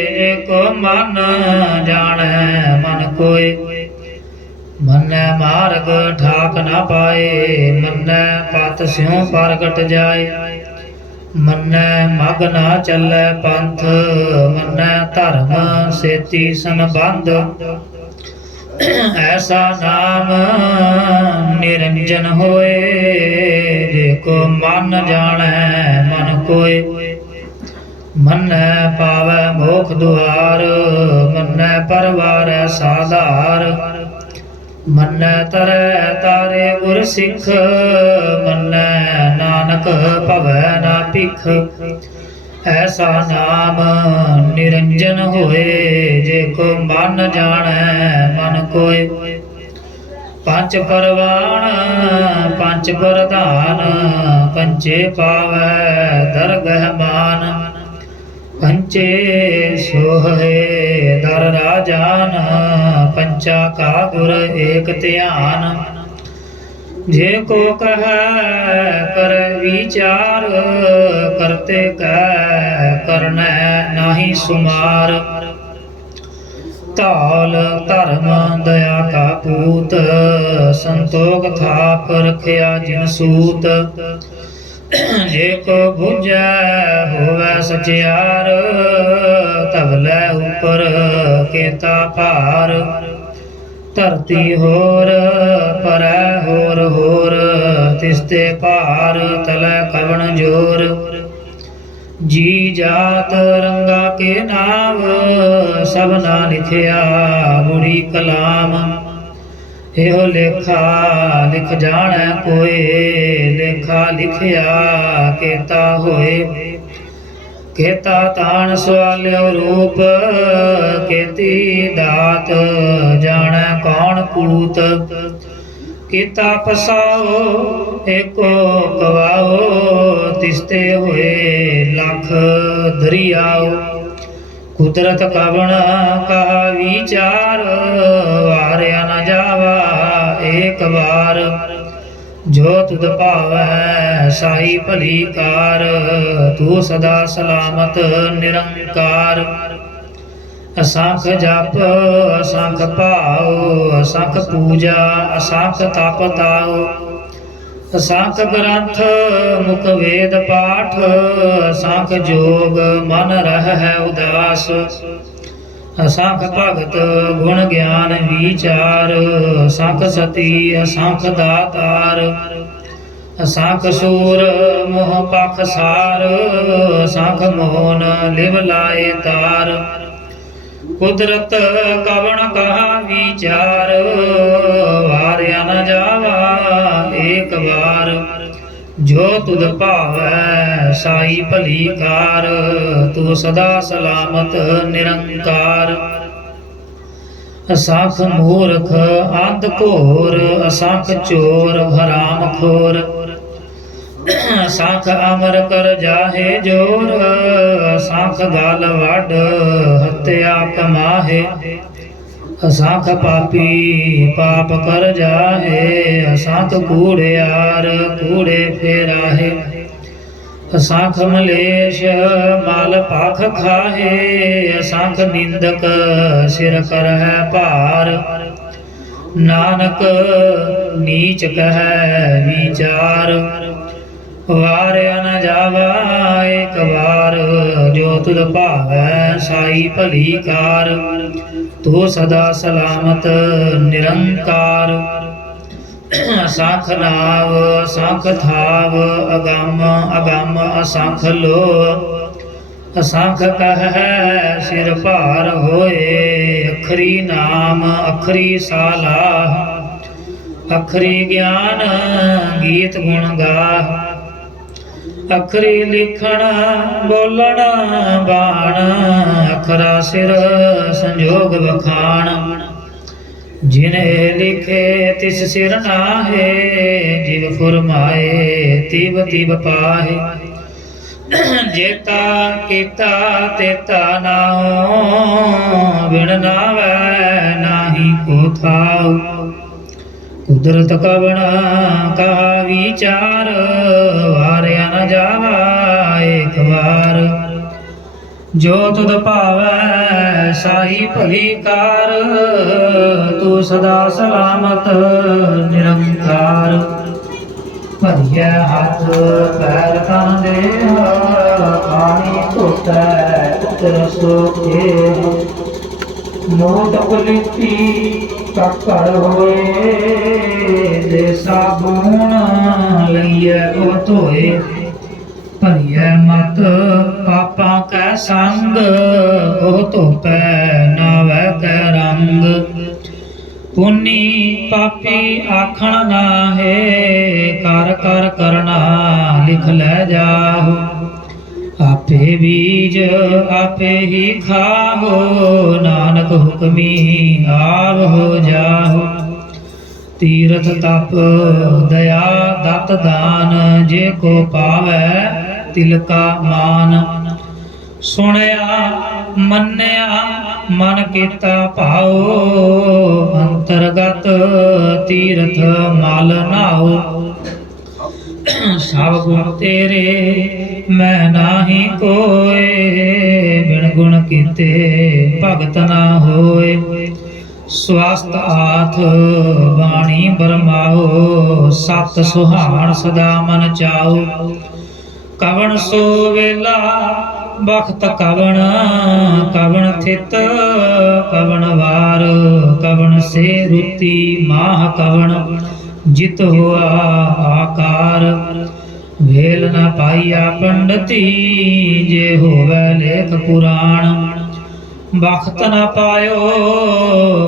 ਜੇ ਕੋ ਮਨ ਜਾਣੈ ਮਨ ਕੋਇ ਮੰਨੈ ਮਾਰਗ ਠਾਕ ਨਾ ਪਾਏ, ਮੰਨੈ ਪਤ ਸਿਉ ਪ੍ਰਗਟ ਜਾਏ। ਮੰਨੈ ਮਗ ਨਾ ਚੱਲੈ ਪੰਥ, ਮੰਨੈ ਧਰਮ ਸੇਤੀ ਸੰਬੰਧ। ਐਸਾ ਨਾਮ ਨਿਰੰਜਨ ਹੋਏ, ਜੇ ਕੋ ਮਨ ਜਾਣੈ ਮਨ ਕੋਇ। ਮੰਨੈ ਪਾਵੈ ਮੋਖ ਦੁਆਰ, ਮੰਨੈ ਪਰਵਾਰੈ ਸਾਧਾਰ। ਮੰਨੈ ਤਰੈ ਤਾਰੇ ਗੁਰ ਸਿੱਖ, ਮੰਨੈ ਨਾਨਕ ਭਵੈ ਨਾ ਭਿਖ। ਐਸਾ ਨਾਮ ਨਿਰੰਜਨ ਹੋਏ, ਜੇ ਕੋ ਮਨ ਜਾਣੈ ਮਨ ਕੋਇ। ਪੰਚ ਪਰਵਾਣ ਪੰਚ ਪ੍ਰਧਾਨ, ਪੰਚੇ ਪਾਵੈ ਦਰਗਹਿ ਮਾਨ। ਪੰਚੇ ਸੋਹੇ ਦਰ ਰਾਜਾਨ, ਪੰਚਾ ਕਾ ਗੁਰ ਏਕ ਧਿਆਨ। ਜੇ ਕੋ ਕਹੈ ਕਰ ਵਿਚਾਰ, ਕਰਤੇ ਕੈ ਕਰਨੈ ਨਾਹੀ ਸੁਮਾਰ। ਧੌਲ ਧਰਮ ਦਇਆ ਕਾ ਪੂਤ, ਸੰਤੋਖ ਥਾਪ ਰਖਿਆ ਜਿਨ ਸੂਤ। ਜੇ ਕੋ ਬੁਝੈ ਹੋਵੈ ਸਚਿਆਰ, ਧਵਲੇ ਉਪਰ ਕੇਤਾ ਭਾਰ। ਧਰਤੀ ਹੋਰ ਪਰੈ ਹੋਰ ਹੋਰ, ਤਿਸਤੇ ਭਾਰ ਤਲੈ ਕਵਣ ਜੋਰ। ਜੀ ਜਾਤ ਰੰਗਾ ਕੇ ਨਾਮ, ਸਭਨਾ ਲਿਖਿਆ ਮੁੜੀ ਕਲਾਮ। ਇਹੋ ਲੇਖਾ ਲਿਖ ਜਾਣੈ ਕੋਇ, ਲੇਖਾ ਲਿਖਿਆ ਕੇਤਾ ਹੋਏ। ਕੇਤਾ ਤਾਣ ਸਵਾਲਿਓ ਰੂਪ, ਕੇਤੀ ਦਾਤ ਜਾਣੈ ਕੌਣ ਕੂਤ। ਕੀਤਾ ਪਸਾਓ ਏਕੋ ਕਵਾਓ, ਤਿਸਤੇ ਹੋਏ ਲੱਖ ਦਰਿਆਓ। ਕੁਦਰਤ ਕਵਣ ਕਹਾ ਵਿਚਾਰ, ਵਾਰਿਆ ਨ ਜਾਵਾ ਏਕ ਵਾਰ। ਜੋ ਤੁਧ ਭਾਵੈ ਸਾਈ ਭਲੀ ਕਾਰ, ਤੂੰ ਸਦਾ ਸਲਾਮਤ ਨਿਰੰਕਾਰ। ਅਸੰਖ ਜਪ ਅਸੰਖ ਭਾਉ, ਅਸੰਖ ਪੂਜਾ ਅਸੰਖ ਤਪ ਤਾਉ। ਅਸੰਖ ਗ੍ਰੰਥ ਮੁਖ ਵੇਦ ਪਾਠ, ਅਸੰਖ ਜੋਗ ਮਨ ਰਹਿ ਉਦਾਸ। ਅਸੰਖ ਭਗਤ ਗੁਣ ਗਿਆਨ ਵਿਚਾਰ, ਅਸੰਖ ਸਤੀ ਅਸੰਖ ਦਾਤਾਰ। ਅਸੰਖ ਸੂਰ ਮੋਹ ਪਖਸਾਰ, ਅਸੰਖ ਮੋਹਨ ਲਿਵ ਲਾਏ ਤਾਰ। ਕੁਦਰਤ ਕਵਣ ਕਹਾ ਵਿਚਾਰ, ਵਾਰਿਆ ਨ ਜਾਵਾ ਏਕ ਵਾਰ। ਜੋ ਤੁਧ ਭਾਵੈ ਸਾਈ ਭਲੀ ਕਾਰ, ਤੂੰ ਸਦਾ ਸਲਾਮਤ ਨਿਰੰਕਾਰ। ਅਸੰਖ ਮੂਰਖ ਅੰਧ ਘੋਰ, ਅਸੰਖ ਚੋਰ ਹਰਾਮ ਖੋਰ। ਅਸੰਖ ਅਮਰ ਕਰ ਜਾਹੇ ਜੋਰ, ਅਸੰਖ ਗਲ ਵੱਢ ਹੱਤਿਆ ਕਮਾਹੇ। ਅਸੰਖ ਪਾਪੀ ਪਾਪ ਕਰ ਜਾਹੇ, ਅਸੰਖ ਕੂੜਿਆਰ ਕੂੜੇ ਫੇਰਾਹੇ। ਅਸੰਖ ਮਲੇਸ਼ ਮਲ ਭਖ ਖਾਹੇ, ਅਸੰਖ ਨਿੰਦਕ ਸਿਰ ਕਰਹਿ ਭਾਰ। ਨਾਨਕ ਨੀਚ ਕਹੈ ਵਿਚਾਰ, ਵਾਰਿਆ ਨ ਜਾਵਾ ਏਕ ਵਾਰ। ਜੋ ਤੁਧ ਭਾਵੈ ਸਾਈ ਭਲੀ ਕਾਰ, ਤੂੰ ਸਦਾ ਸਲਾਮਤ ਨਿਰੰਕਾਰ। ਅਸੰਖ ਨਾਵ ਅਸੰਖ ਥਾਵ, ਅਗੰਮ ਅਗੰਮ ਅਸੰਖ ਲੋ। ਅਸੰਖ ਕਹੈ ਸਿਰ ਭਾਰ ਹੋਏ, ਅਖਰੀ ਨਾਮ ਅਖਰੀ ਸਾਲਾਹ। ਅਖਰੀ ਗਿਆਨ ਗੀਤ ਗੁਣ ਗਾਹ, ਅਖਰੀ ਲਿਖਣ ਬੋਲਣ ਬਾਣ। ਅਖਰਾ ਸਿਰ ਸੰਜੋਗ ਵਖਾਣ, ਜਿਨੇ ਲਿਖੇ ਤਿਸ ਸਿਰ ਨਾਹੇ। ਜਿਵ ਫੁਰਮਾਏ ਤਿਵ ਤਿਵ ਪਾਹੇ, ਜੇਤਾ ਕੀਤਾ ਤੇਤਾ ਨਾਉ। ਬਿਨ ਨਾਵੈ ਨਾਹੀ ਕੋ ਥਾਉ, ਕੁਦਰਤ ਕਵਣ ਕਹਾ ਵਿਚਾਰ। ਵਾਰਿਆ ਨ ਜਾਵਾ ਏਕ ਵਾਰ। ਜੋ ਤੁਧ ਭਾਵੈ ਸਾਈ ਭਲੀ ਕਾਰ, ਤੂੰ ਸਦਾ ਸਲਾਮਤ ਨਿਰੰਕਾਰ। ਭਰੀਐ ਹੱਥ ਪੈਰ ਤਨ ਦੇਹ, ਪਾਣੀ ਧੋਤੈ ਉਤਰ ਸੋਖੇ। ਮੋਟ ਉਲਿੱਤੀ ਕੱਕੜ ਹੋਏ, ਦੇ ਸਾਬੂਨ ਲਈਐ ਉਹ ਧੋਏ। ਭਰੀਐ ਮਤ ਪਾਪਾਂ ਕੈ ਸੰਗ, ਉਹ ਧੋਪੈ ਨਾਵੈ ਕੈ ਰੰਗ। ਪੁੰਨੀ ਪਾਪੀ ਆਖਣ ਨਾਹੇ, ਕਰ ਕਰ ਕਰਨਾ ਲਿਖ ਲੈ ਜਾਹੁ। ਆਪੇ ਬੀਜ ਆਪੇ ਹੀ ਖਾਹੋ, ਨਾਨਕ ਹੁਕਮੀ ਆਵ ਹੋ ਜਾਹੁ। ਤੀਰਥ ਤਪ ਦਇਆ ਦਤ ਦਾਨ, ਜੇ ਕੋ ਪਾਵੈ ਤਿਲ ਕਾ ਮਾਨ। ਸੁਣਿਆ ਮੰਨਿਆ ਮਨ ਕੀਤਾ ਭਾਉ, ਅੰਤਰਗਤ ਤੀਰਥ ਮਲ ਨਾਉ। ਸਭ ਗੁਣ ਤੇਰੇ ਮੈਂ ਨਾਹੀ ਕੋਇ, ਬਿਨ ਗੁਣ ਕੀਤੇ ਭਗਤ ਨਾ ਹੋਏ। ਸਵਸਤ ਆਥ ਬਾਣੀ ਬਰਮਾਓ, ਸਤ ਸੁਹਾਣ ਸਦਾ ਮਨ ਚਾਓ। ਕਵਣ ਸੋ ਵੇਲਾ ਬਖਤ ਕਵਣ, ਕਵਣ ਥਿਤ ਕਵਣ ਵਾਰ। ਕਵਣ ਸੇ ਰੁਤੀ ਮਾਹ ਕਵਣ, ਜਿਤ ਹੋਆ ਆਕਾਰ। ਵੇਲ ਨ ਪਾਈਆ ਪੰਡਤੀ, ਜੇ ਹੋਵੈ ਲੇਖ ਪੁਰਾਣ। ਬਖਤ ਨ ਪਾਇਓ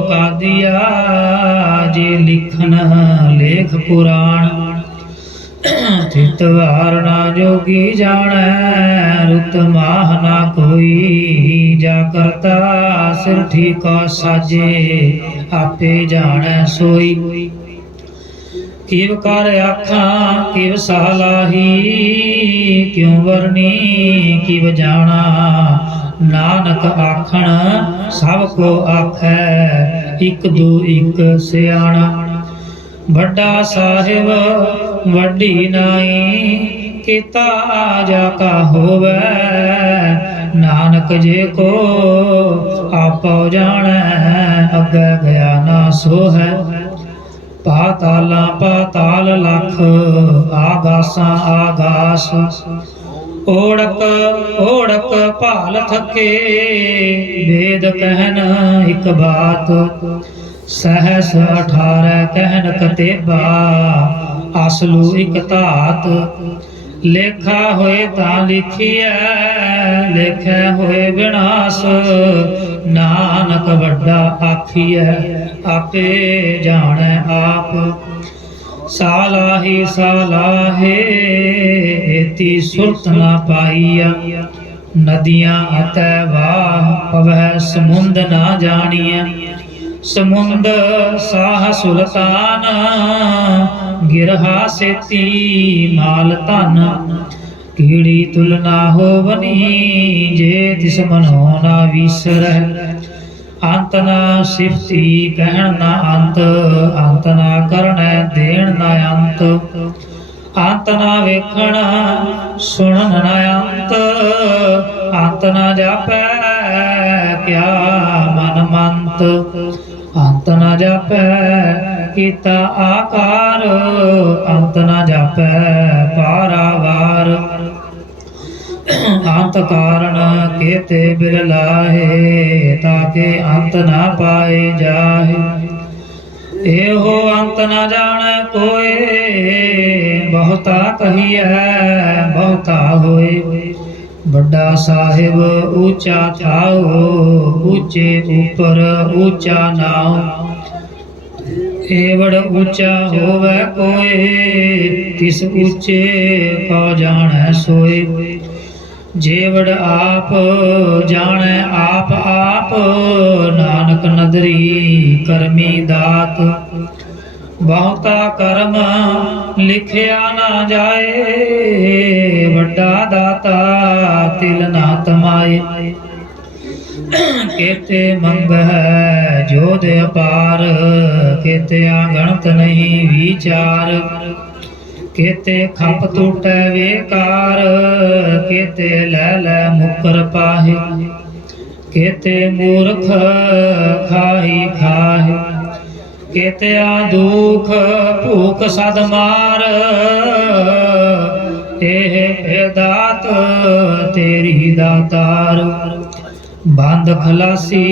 ਕਾਦੀਆ, ਜੇ ਲਿਖਨ ਲੇਖ ਪੁਰਾਣ। ਥਿਤ ਵਾਰ ਨਾ ਜੋਗੀ ਜਾਣੈ, ਰੁਤ ਮਾਹ ਨਾ ਕੋਈ। ਜਾ ਕਰਤਾ ਸਿਰ ਠੀਕਾ ਸਾਜੇ, ਆਪੇ ਜਾਣੈ ਸੋਈ। ਕਿਵ ਕਰ ਆਖਾਂ ਕਿਵ ਸਲਾਹੀ, ਕਿਉ ਵਰਨੀ ਕਿਵ ਜਾਣਾ। ਨਾਨਕ ਆਖਣ ਸਭ ਕੋ ਆਖੈ, ਇਕ ਦੂ ਇਕ ਸਿਆਣਾ। ਵੱਡਾ ਸਾਹਿਬ ਵੱਡੀ ਨਾਈ, ਕੀਤਾ ਜਾ ਕਾ ਹੋਵੈ। ਨਾਨਕ ਜੇ ਕੋ ਆਪੋ ਜਾਣੈ, ਅੱਗੇ ਗਿਆ ਨਾ ਸੋ ਹੈ। ਪਾਤਾਲਾਂ ਪਾਤਾਲ ਲਖ, ਆਗਾਸਾਂ ਆਗਾਸ। ਓੜਕ ਓੜਕ ਭਾਲ ਥਕੇ, ਵੇਦ ਕਹਿਨ ਇਕ ਬਾਤ। ਸਹਸ 18 ਕਹਿਨ ਕਤੇਬਾ, ਅਸਲੂ ਇਕ ਧਾਤ। ਲੇਖਾ ਹੋਏ ਤਾਂ ਲਿਖੀਐ, ਲੇਖੈ ਹੋਏ ਵਿਨਾਸ਼। ਨਾਨਕ ਵੱਡਾ ਆਖੀਐ, ਆਪੇ ਜਾਣੈ ਆਪ। ਸਾਲਾਹੀ ਸਾਲਾਹੇ, ਏਤੀ ਸੁਰਤ ਨਾ ਪਾਈਆ। ਨਦੀਆਂ ਅਤੈ ਵਾਹ ਪਵੈ, ਸਮੁੰਦ ਨਾ ਜਾਣੀਐ। ਸਮੁੰਦ ਸਾਹ ਸੁਲਤਾਨ, ਗਿਰਹਾ ਸੇਤੀ ਮਾਲ ਧਨ। ਕੀੜੀ ਤੁਲਨਾ ਹੋਵਨੀ, ਜੇ ਤਿਸ ਮਨੋ ਨਾ ਵੀਸਰੈ। ਅੰਤ ਨਾ ਸਿਫਤੀ ਕਹਿਣ ਨਾ ਅੰਤ, ਅੰਤ ਨਾ ਕਰਨੈ ਦੇਣ ਨਾ ਅੰਤ। ਅੰਤ ਨਾ ਵੇਖਣ ਸੁਣਨ ਨਾ ਅੰਤ, ਅੰਤ ਨਾ ਜਾਪੈ ਕਿਆ ਮਨ ਮੰਤ। ਅੰਤ ਨਾ ਜਾਪੈ ਕੀਤਾ ਆਕਾਰ, ਅੰਤ ਨਾ ਜਾਪੈ ਪਾਰਾਵਾਰ। ਅੰਤ ਕਾਰਨ ਕੇਤੇ ਬਿਲ ਲਾਹੇ, ਤਾਕੇ ਅੰਤ ਨਾ ਪਾਏ ਜਾਹੇ। ਇਹੋ ਅੰਤ ਨਾ ਜਾਣੈ ਕੋਏ, ਬਹੁਤਾ ਕਹੀਐ ਬਹੁਤਾ ਹੋਏ। ਵੱਡਾ ਸਾਹਿਬ ਉੱਚਾ ਥਾਉ, ਉੱਚੇ ਉੱਪਰ ਉੱਚਾ ਨਾਉ। ਏਵੜ ਉੱਚਾ ਹੋਵੈ ਕੋਏ, ਤਿਸ ਉੱਚੇ ਕੋ ਜਾਣੈ ਸੋਏ। ਜੇਵੜ ਆਪ ਜਾਣੈ ਆਪ ਆਪ, ਨਾਨਕ ਨਦਰੀ ਕਰਮੀ ਦਾਤ। ਬਹੁਤਾ ਕਰਮ ਲਿਖਿਆ ਨਾ ਜਾਏ, ਵੱਡਾ ਦਾਤਾ ਤਿਲ ਨਾ ਤਮਾਏ। केते मंग है जोध अपार, केते आगणत नहीं विचार। केते खप टूटै बेकार, केते लै लै मुकर पाहे, केते मूर्ख खाई खाहे, केतिया दुख भूख सद मार, एह दात तेरी दातार। बंद खलासी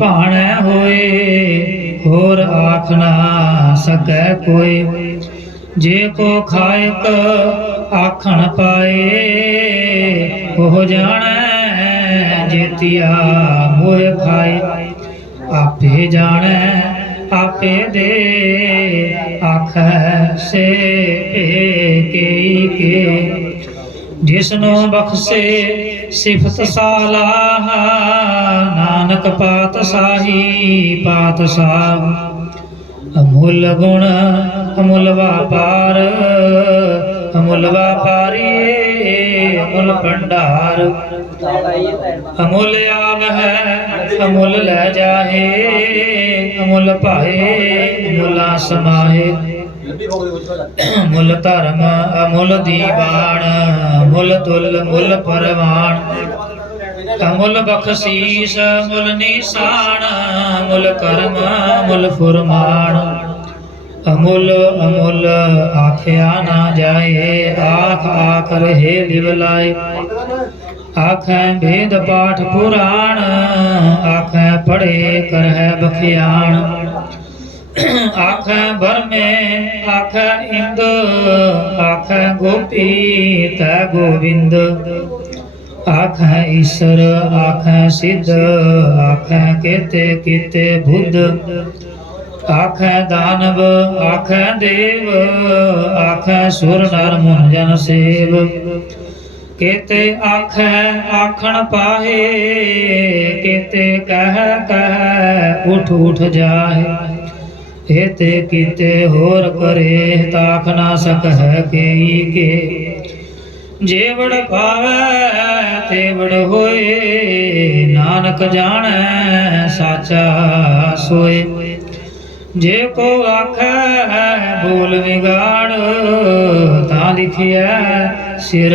भाणै होए, होर आख ना सकै कोई, जे को खायक आखण पाए, ओह जाणै जेतिया मोह खाए। आपे जाणै आपे दे, आखै से के जिसनो बख्शे सिफत सालाह, नानक पात साही पात साह। अमूल गुण अमूल व्यापार, अमूल व्यापारी अमूल भंडार। अमूल आव है अमूल लै जाहे, अमूल पाए अमूला समाहे। मुल धर्म अमुल दीवान, मुल तुल मुल परवान। अमुल बख्शीस मुल निशान, मुल कर्म मुल फुरमान। अमुल अमुल आख्या ना जाए, आख आख रहे लिवलाए। आखें वेद पाठ पुराण, आखें पढ़े करह बखियान। आखें बरमे आखें इंद, आखें गोपी तै गोविंद। आखें ईश्वर आखें सिद्ध, आखें केते केते बुद्ध। आखें दानव आखें देव, आखें सुर नर मुन जन सेव। केते आखें आखण पाहे, केते कह कह उठ उठ जाहे। हेते कीते होर करे, ताख ना सकह केई के। जेवड़ पावै तेवड़ होए, नानक जाणै साचा सोए। जे को आखै बोल विगाड़, ता लिखिया सिर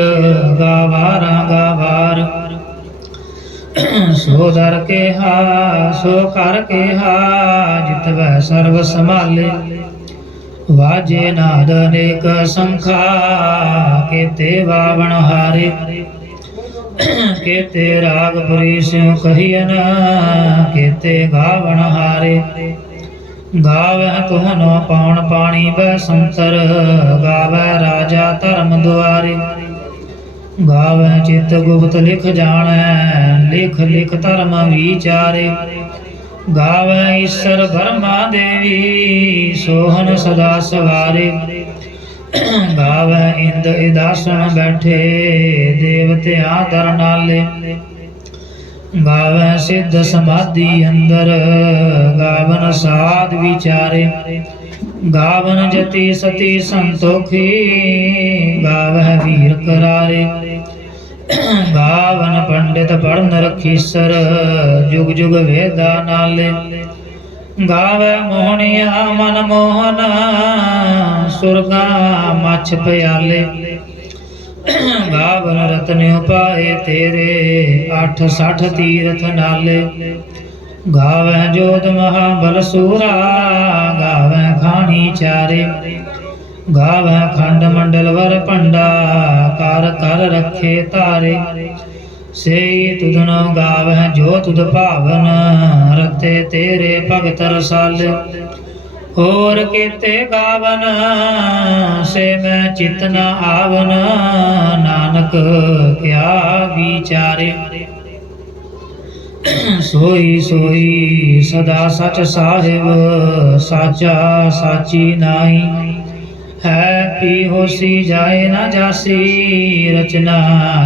गावारा गावार। सो दर केहा सो कर केहा, जितवै सर्व संभाले। वाजे नाद अनेक संखा, केते बावण हारे। केते राग पुरी स्यों कहियन, केते गावण हारे। गावह तुहनो पाउन पाणी बैसंतर, गावह राजा धर्म द्वारे। गावह चित गुप्त लिख जाणै, लिख लिख धर्म विचारे। गावह ईश्वर ब्रह्मा देवी, सोहन सदा सवारे। गावह इंद इदासन बैठे, देवतियां दर नाले। गावह सिद्ध समाधि अंदर, गावन साध विचारे। गावन जति सती संतोखी, गावह वीर करारे। गावन पंडित पढ़न रखीसर, जुग जुग वेदा नाले। गावै मोहनिया मन मोहन, सुरगा मछ प्याले। गावन रतन उपाए तेरे, 8 तीरथ नाले। गावै जोध महाबल सूरा, गावै खानी चारे। गावै खंड मंडल वर पंडा, कर कर रखे तारे। सेई तुधनो गावै जो तुध भावन, रते तेरे भगत रसाले। होर केते गावन से मैं चित न आवन, नानक क्या विचारे। सोई सोई सदा सच साहिब, साचा साची नाई। है पी होसी जाए न जासी, रचना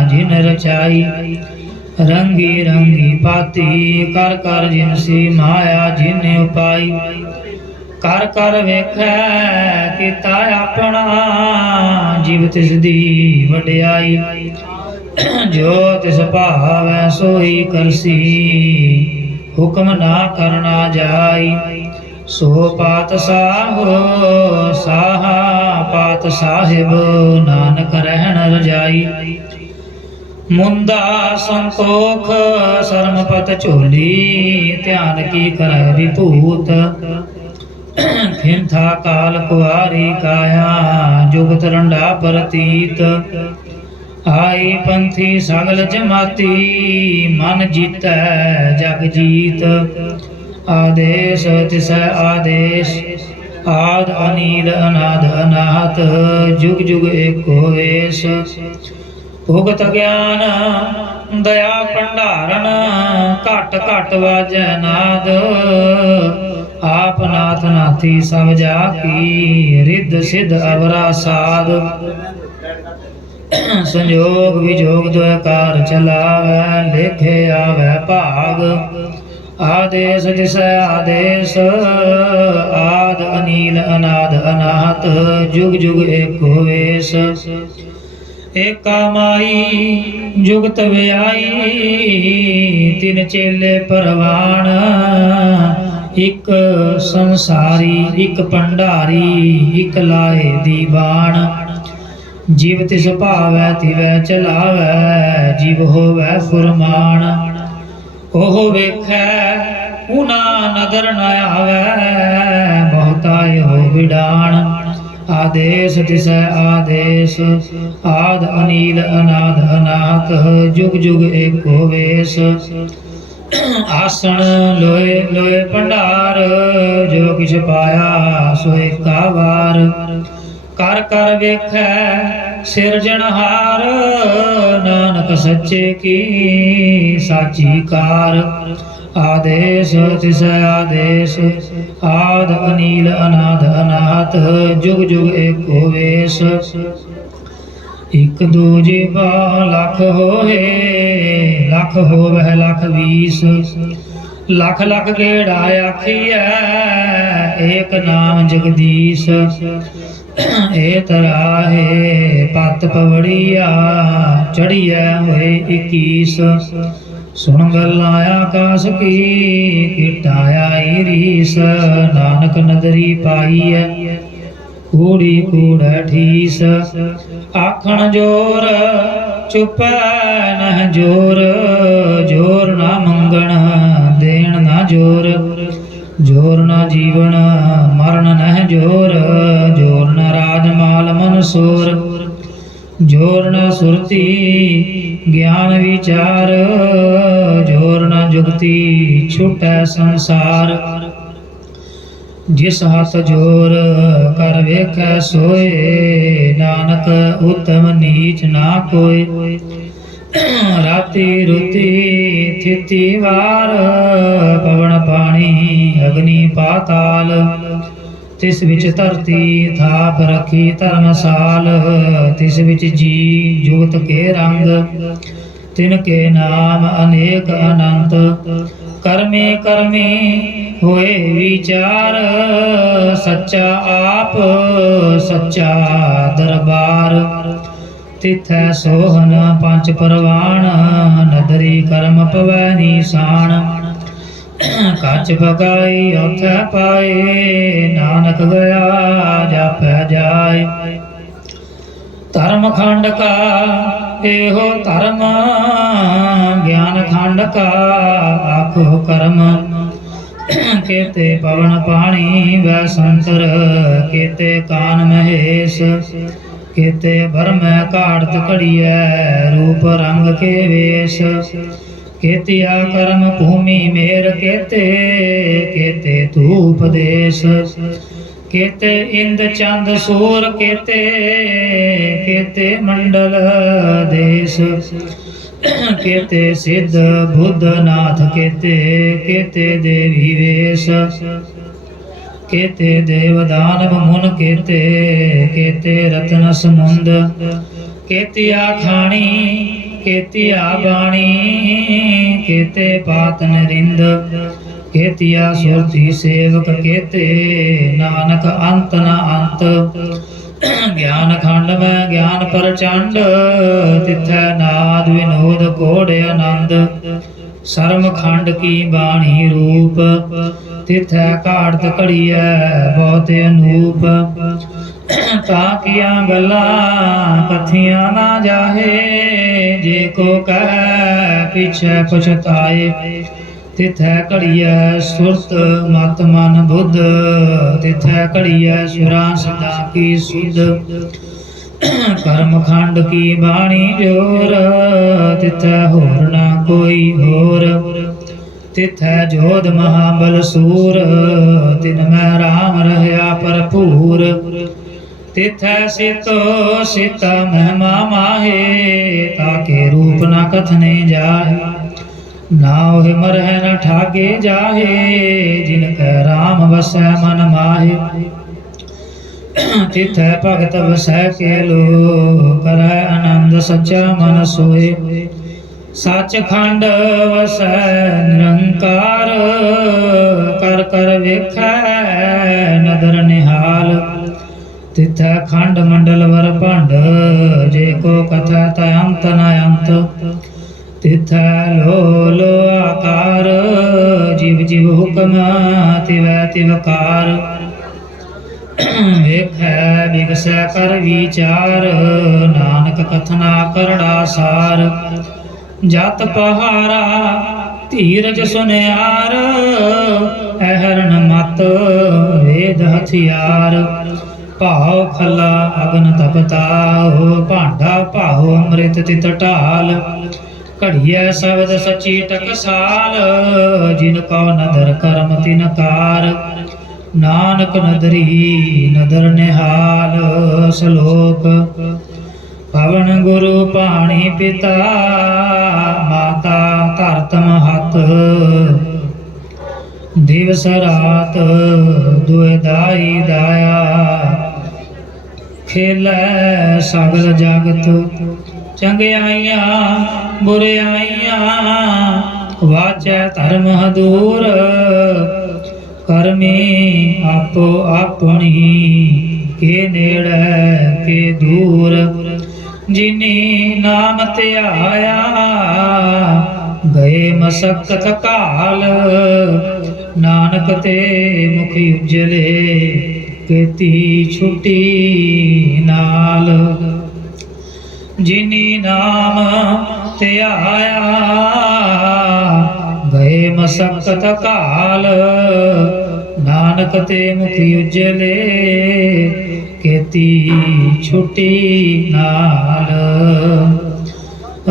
जिन रचाई। रंगी रंगी पाती कर कर जिनसी, माया जिन उपाई। कर कर वेखै कीता अपना, जीव तिस दी वड्याई। जो तिस भावै सोई करसी, हुक्म ना करना जाई। ਸੋ ਪਾਤਸ਼ਾਹ ਸਾਹਾ ਪਾਤ ਸਾਹਿਬ ਨਾਨਕ ਰਹਿਣ ਰਜਾਈ ਮੁੰਦਾ ਸੰਤੋਖ ਸਰਮਪਤ ਝੋਲੀ ਧਿਆਨ ਕੀ ਕਰੈ ਵਿਭੂਤ ਖਿੰਥਾ ਕਾਲ ਕੁਆਰੀ ਕਾਇਆ ਜੁਗਤ ਰੰਡਾ ਪ੍ਰਤੀਤ ਆਈ ਪੰਥੀ ਸਗਲ ਜਮਾਤੀ ਮਨ ਜੀਤੈ ਜਗ ਜੀਤ ਆਦੇਸ਼ ਤਿਸੈ ਆਦੇਸ਼ ਆਦ ਅਨੀਲ ਅਨਾਦ ਅਨਾਹਤ ਜੁਗ ਜੁਗ ਏਕੋ ਏਸ ਭੁਗਤ ਗਿਆਨ ਦਇਆ ਭੰਡਾਰਨ ਘਟ ਘਟ ਵਾਜੈ ਨਾਦ ਆਪ ਨਾਥ ਨਾਥੀ ਸਭ ਜਾ ਕੀ ਰਿੱਧ ਸਿੱਧ ਅਵਰਾ ਸਾਧ ਸੰਜੋਗ ਵਿਜੋਗ ਦੁਇ ਕਾਰ ਚਲਾਵੈ ਲੇਖੇ ਆਵੈ ਭਾਗ ਆਦੇਸ਼ ਦਿਸੈ ਆਦੇਸ਼ ਆਦ ਅਨੀਲ ਅਨਾਦ ਅਨਾਹਤ ਜੁਗ ਜੁਗ ਏਕੋ ਵੇਸ ਏਕਾ ਮਾਈ ਜੁਗਤ ਵਿਆਈ ਤਿਨ ਚੇਲੇ ਪਰਵਾਨ ਇੱਕ ਸੰਸਾਰੀ ਇੱਕ ਭੰਡਾਰੀ ਇੱਕ ਲਾਏ ਦੀਵਾਨ ਜੀਵ ਤਿਸ ਭਾਵੈ ਤਿਵੈ ਚਲਾਵੈ ਜੀਵ ਹੋਵੈ ਫੁਰਮਾਨ ਉਹ ਵੇਖੈ ਉਨਾ ਨਦਰ ਨ ਆਵੈ ਬਹੁਤਾ ਇਹੋ ਵਿਡਾਣ ਆਦੇਸ਼ ਤਿਸੈ ਆਦੇਸ਼ ਆਦ ਅਨੀਲ ਅਨਾਦ ਅਨਾਹਤ ਜੁਗ ਜੁਗ ਏਕੋ ਵੇਸ ਆਸਣ ਲੋਏ ਲੋਏ ਭੰਡਾਰ ਜੋ ਕਿਛ ਪਾਇਆ ਸੋ ਏਕਾ ਵਾਰ ਕਰ ਕਰ ਵੇਖੈ ਸਿਰਜਣਹਾਰ ਨਾਨਕ ਸੱਚੇ ਕੀ ਸਾਚੀ ਕਾਰ ਆਦੇਸ਼ ਤਿਸੈ ਆਦੇਸ਼ ਆਦ ਅਨੀਲ ਅਨਾਦ ਅਨਾਹਤ ਜੁਗ ਜੁਗ ਏਕੋ ਵੇਸ ਇੱਕ ਦੂਜੇ ਬਾ ਲੱਖ ਹੋਏ ਲੱਖ ਹੋਵੈ ਲੱਖ ਵੀਸ ਲੱਖ ਲੱਖ ਗੇੜਾ ਆਖੀਐ ਏਕ ਨਾਮ ਜਗਦੀਸ਼ ਏ ਤਰਾਹੇ ਪਤ ਪਵੜੀਆ ਚੜੀਐ ਹੋਏ 21 ਸੁਣ ਗੱਲਾਂ ਆਕਾਸ ਕੀ ਕਿਟਾ ਆਈ ਰੀਸ ਨਾਨਕ ਨਦਰੀ ਪਾਈਐ ਕੂੜੀ ਕੂੜੈ ਠੀਸ ਆਖਣ ਜੋਰ ਚੁਪੈ ਨਹ ਜੋਰ ਜੋਰ ਨਾ ਮੰਗਣ ਦੇਣ ਨਾ ਜੋਰ ਜੋਰ ਨਾ ਜੀਵਨ ਮਰਨ ਨਹ ਜੋਰ ਜੋਰ ਨਾ ਰਾਜ ਮਾਲ ਮਨਸੂਰ ਜੋਰ ਨਾ ਸੁਰਤੀ ਗਿਆਨ ਵਿਚਾਰ ਜੋਰ ਨਾ ਜੁਗਤੀ ਛੁਟੈ ਸੰਸਾਰ ਜਿਸ ਹੱਥ ਜੋਰ ਕਰ ਵੇਖੈ ਸੋਏ ਨਾਨਕ ਉਤਮ ਨੀਚ ਨਾ ਕੋਇ ਰਾਤੀ ਰੁਤੀ ਥਿਤੀ ਵਾਰ ਪਵਨ ਪਾਣੀ ਅਗਨੀ ਪਾਤਾਲ ਤਿਸ ਵਿੱਚ ਧਰਤੀ ਥਾਪ ਰੱਖੀ ਧਰਮਸਾਲ ਤਿਸ ਵਿੱਚ ਜੀ ਜੋਤ ਕੇ ਰੰਗ ਤਿਨ ਕੇ ਨਾਮ ਅਨੇਕ ਅਨੰਤ ਕਰਮੇ ਕਰਮੇ ਹੋਏ ਵਿਚਾਰ ਸੱਚਾ ਆਪ ਸੱਚਾ ਦਰਬਾਰ ਤਿਥੈ ਸੋਹਨ ਪੰਜ ਪਰਵਾਣ ਨਦਰੀ ਕਰਮ ਪਵੈ ਨੀਸਾਨ ਕੱਚ ਬਗਾਈ ਉਥੈ ਪਾਏ ਨਾਨਕ ਗਿਆ ਜਾਪੈ ਜਾਏ ਧਰਮ ਖੰਡ ਕਾ ਇਹੋ ਧਰਮ ਗਿਆਨ ਖੰਡ ਕਾ ਆਖੋ ਕਰਮ ਕੇਤੇ ਪਵਨ ਪਾਣੀ ਵੈ ਸੰਤਰ ਕੇਤੇ ਕਾਨ ਮਹੇਸ਼ ਕੇਤੇ ਬਰਮੈ ਘਾੜਤ ਘੜੀਐ ਰੂਪ ਰੰਗ ਕੇ ਵੇਸ਼ ਕੇਤਿਆ ਕਰਮ ਭੂਮੀ ਮੇਰ ਕੇਤੇ ਕੇਤੇ ਧੂਪ ਦੇਸ਼ ਕੇਤੇ ਇੰਦ ਚੰਦ ਸੂਰ ਕੇਤੇ ਕੇਤੇ ਮੰਡਲ ਦੇਸ਼ ਕੇਤੇ ਸਿੱਧ ਬੁੱਧ ਨਾਥ ਕੇਤੇ ਕੇਤੇ ਦੇਵੀ ਵੇਸ਼ ਕੇਤੇ ਦੇਵ ਦਾਨਵ ਮੁਨ ਕੇਤੇ ਕੇਤੇ ਰਤਨ ਸਮੁੰਦ ਕੇਤਿਆ ਖਾਣੀ ਕੇਤਿਆ ਬਾਣੀ ਕੇਤੇ ਪਾਤ ਨਰਿੰਦ ਕੇਤਿਆ ਸੁਰਤੀ ਸੇਵਕ ਕੇਤੇ ਨਾਨਕ ਅੰਤ ਨ ਅੰਤ ਗਿਆਨ ਖੰਡ ਮੈਂ ਗਿਆਨ ਪ੍ਰਚੰਡ ਤਿਥੈ ਨਾਦ ਵਿਨੋਦ ਕੋੜ ਆਨੰਦ ਸਰਮ ਖੰਡ ਕੀ ਬਾਣੀ ਰੂਪ ਤਿਥੈ ਘਾੜਤ ਘੜੀਐ ਬਹੁਤ ਅਨੂਪ ਤਾਂ ਕੀਆਂ ਗੱਲਾਂ ਕਥੀਆਂ ਨਾ ਜਾਹੇ ਜੇ ਕੋ ਕਹਿ ਪਿਛੈ ਪਛਤਾਏ ਤਿਥੈ ਘੜੀਐ ਸੁਰਤ ਮਤ ਮਨ ਬੁੱਧ ਤਿਥੈ ਘੜੀਐ ਸੁਰਾਂ ਸਦਾ ਕੀ ਸੁਧ ਕਰਮ ਖੰਡ ਕੀ ਬਾਣੀ ਜੋਰ ਤਿਥੈ ਹੋਰ ਨਾ ਕੋਈ ਹੋਰ ਤਿਥੈ ਜੋਧ ਮਹਾਬਲ ਸੂਰ ਤਿਨ ਮੈਂ ਰਾਮ ਰਹਿਆ ਭਰਪੂਰ ਤਿਥੈ ਸਿਤੋ ਸਿਤਾ ਮਹਿਮਾ ਮਾਹੇ ਤਾਕੇ ਰੂਪ ਨਾ ਕਥਨੇ ਜਾਹੇ ਨਾ ਉਹ ਮਰਹਿ ਨ ਠਾਗੇ ਜਾਹੇ ਜਿਨ ਕੈ ਰਾਮ ਵਸੈ ਮਨ ਮਾਹੇ ਤਿਥੈ ਭਗਤ ਵਸੈ ਕੇ ਲੋ ਕਰੈ ਆਨੰਦ ਸੱਚਾ ਮਨ ਸੋਏ ਸੱਚ ਖੰਡ ਵਸੈ ਨਿਰੰਕਾਰ ਕਰ ਕਰ ਵੇਖੈ ਨਦਰ ਨਿਹਾਲ ਤਿਥੈ ਖੰਡ ਮੰਡਲ ਵਰ ਭੰਡ ਜੇ ਕੋ ਕਥੈ ਤੈ ਅੰਤ ਨ ਅੰਤ ਤਿਥੈ ਲੋ ਲੋ ਆਕਾਰ ਜਿਵ ਜਿਵ ਹੁਕਮ ਤਿਵੈ ਤਿਵਕਾਰ ਵੇਖੈ ਵਿਗਸੈ ਕਰ ਵਿਚਾਰ ਨਾਨਕ ਕਥਨਾ ਕਰੜਾ ਸਾਰ ਜਤ ਪਹਾਰਾ ਧੀਰਜ ਸੁਨਿਆਰ ਅਹਰਨ ਮਤ ਵੇਦ ਹਥਿਆਰ ਭਾਉ ਖਲਾ ਅਗਨ ਤਪਤਾਉ ਭਾਂਡਾ ਭਾਉ ਅੰਮ੍ਰਿਤ ਤਿਤ ਢਾਲ ਘੜੀਐ ਸ਼ਬਦ ਸਚੀ ਟਕਸਾਲ ਜਿਨ ਕੋ ਨਦਰ ਕਰਮ ਤਿਨ ਕਾਰ ਨਾਨਕ ਨਦਰੀ ਨਦਰ ਨਿਹਾਲ ਸ਼ਲੋਕ ਪਵਨ ਗੁਰੂ ਪਾਣੀ ਪਿਤਾ ਮਾਤਾ ਧਰਤ ਮਹਤ ਦਿਵਸ ਰਾਤ ਦੁਇ ਦਾਈ ਦਾਇਆ ਖੇਲੈ ਸਗਲ ਜਗਤ ਚੰਗਿਆਈਆਂ ਬੁਰਿਆਈਆਂ ਵਾਚੈ ਧਰਮ ਹਦੂਰ ਕਰਮੀ ਆਪੋ ਆਪਣੀ ਕੇ ਨੇੜੇ ਕੇ ਦੂਰ ਜਿਨੀ ਨਾਮ ਧਿਆਇਆ ਗਏ ਮਸਕਤ ਕਾਲ ਨਾਨਕ ਤੇ ਮੁਖ ਉਜਲੇ ਕੀਤੀ ਛੁੱਟੀ ਨਾਲ ਜਿਨੀ ਨਾਮ ਧਿਆਇਆ ਗਏ ਮਸਕਤ ਕਾਲ ਨਾਨਕ ਤੇ ਮੁਖ ਉਜਲੇ ਕੀਤੀ ਛੁੱਟੀ ਨਾਲ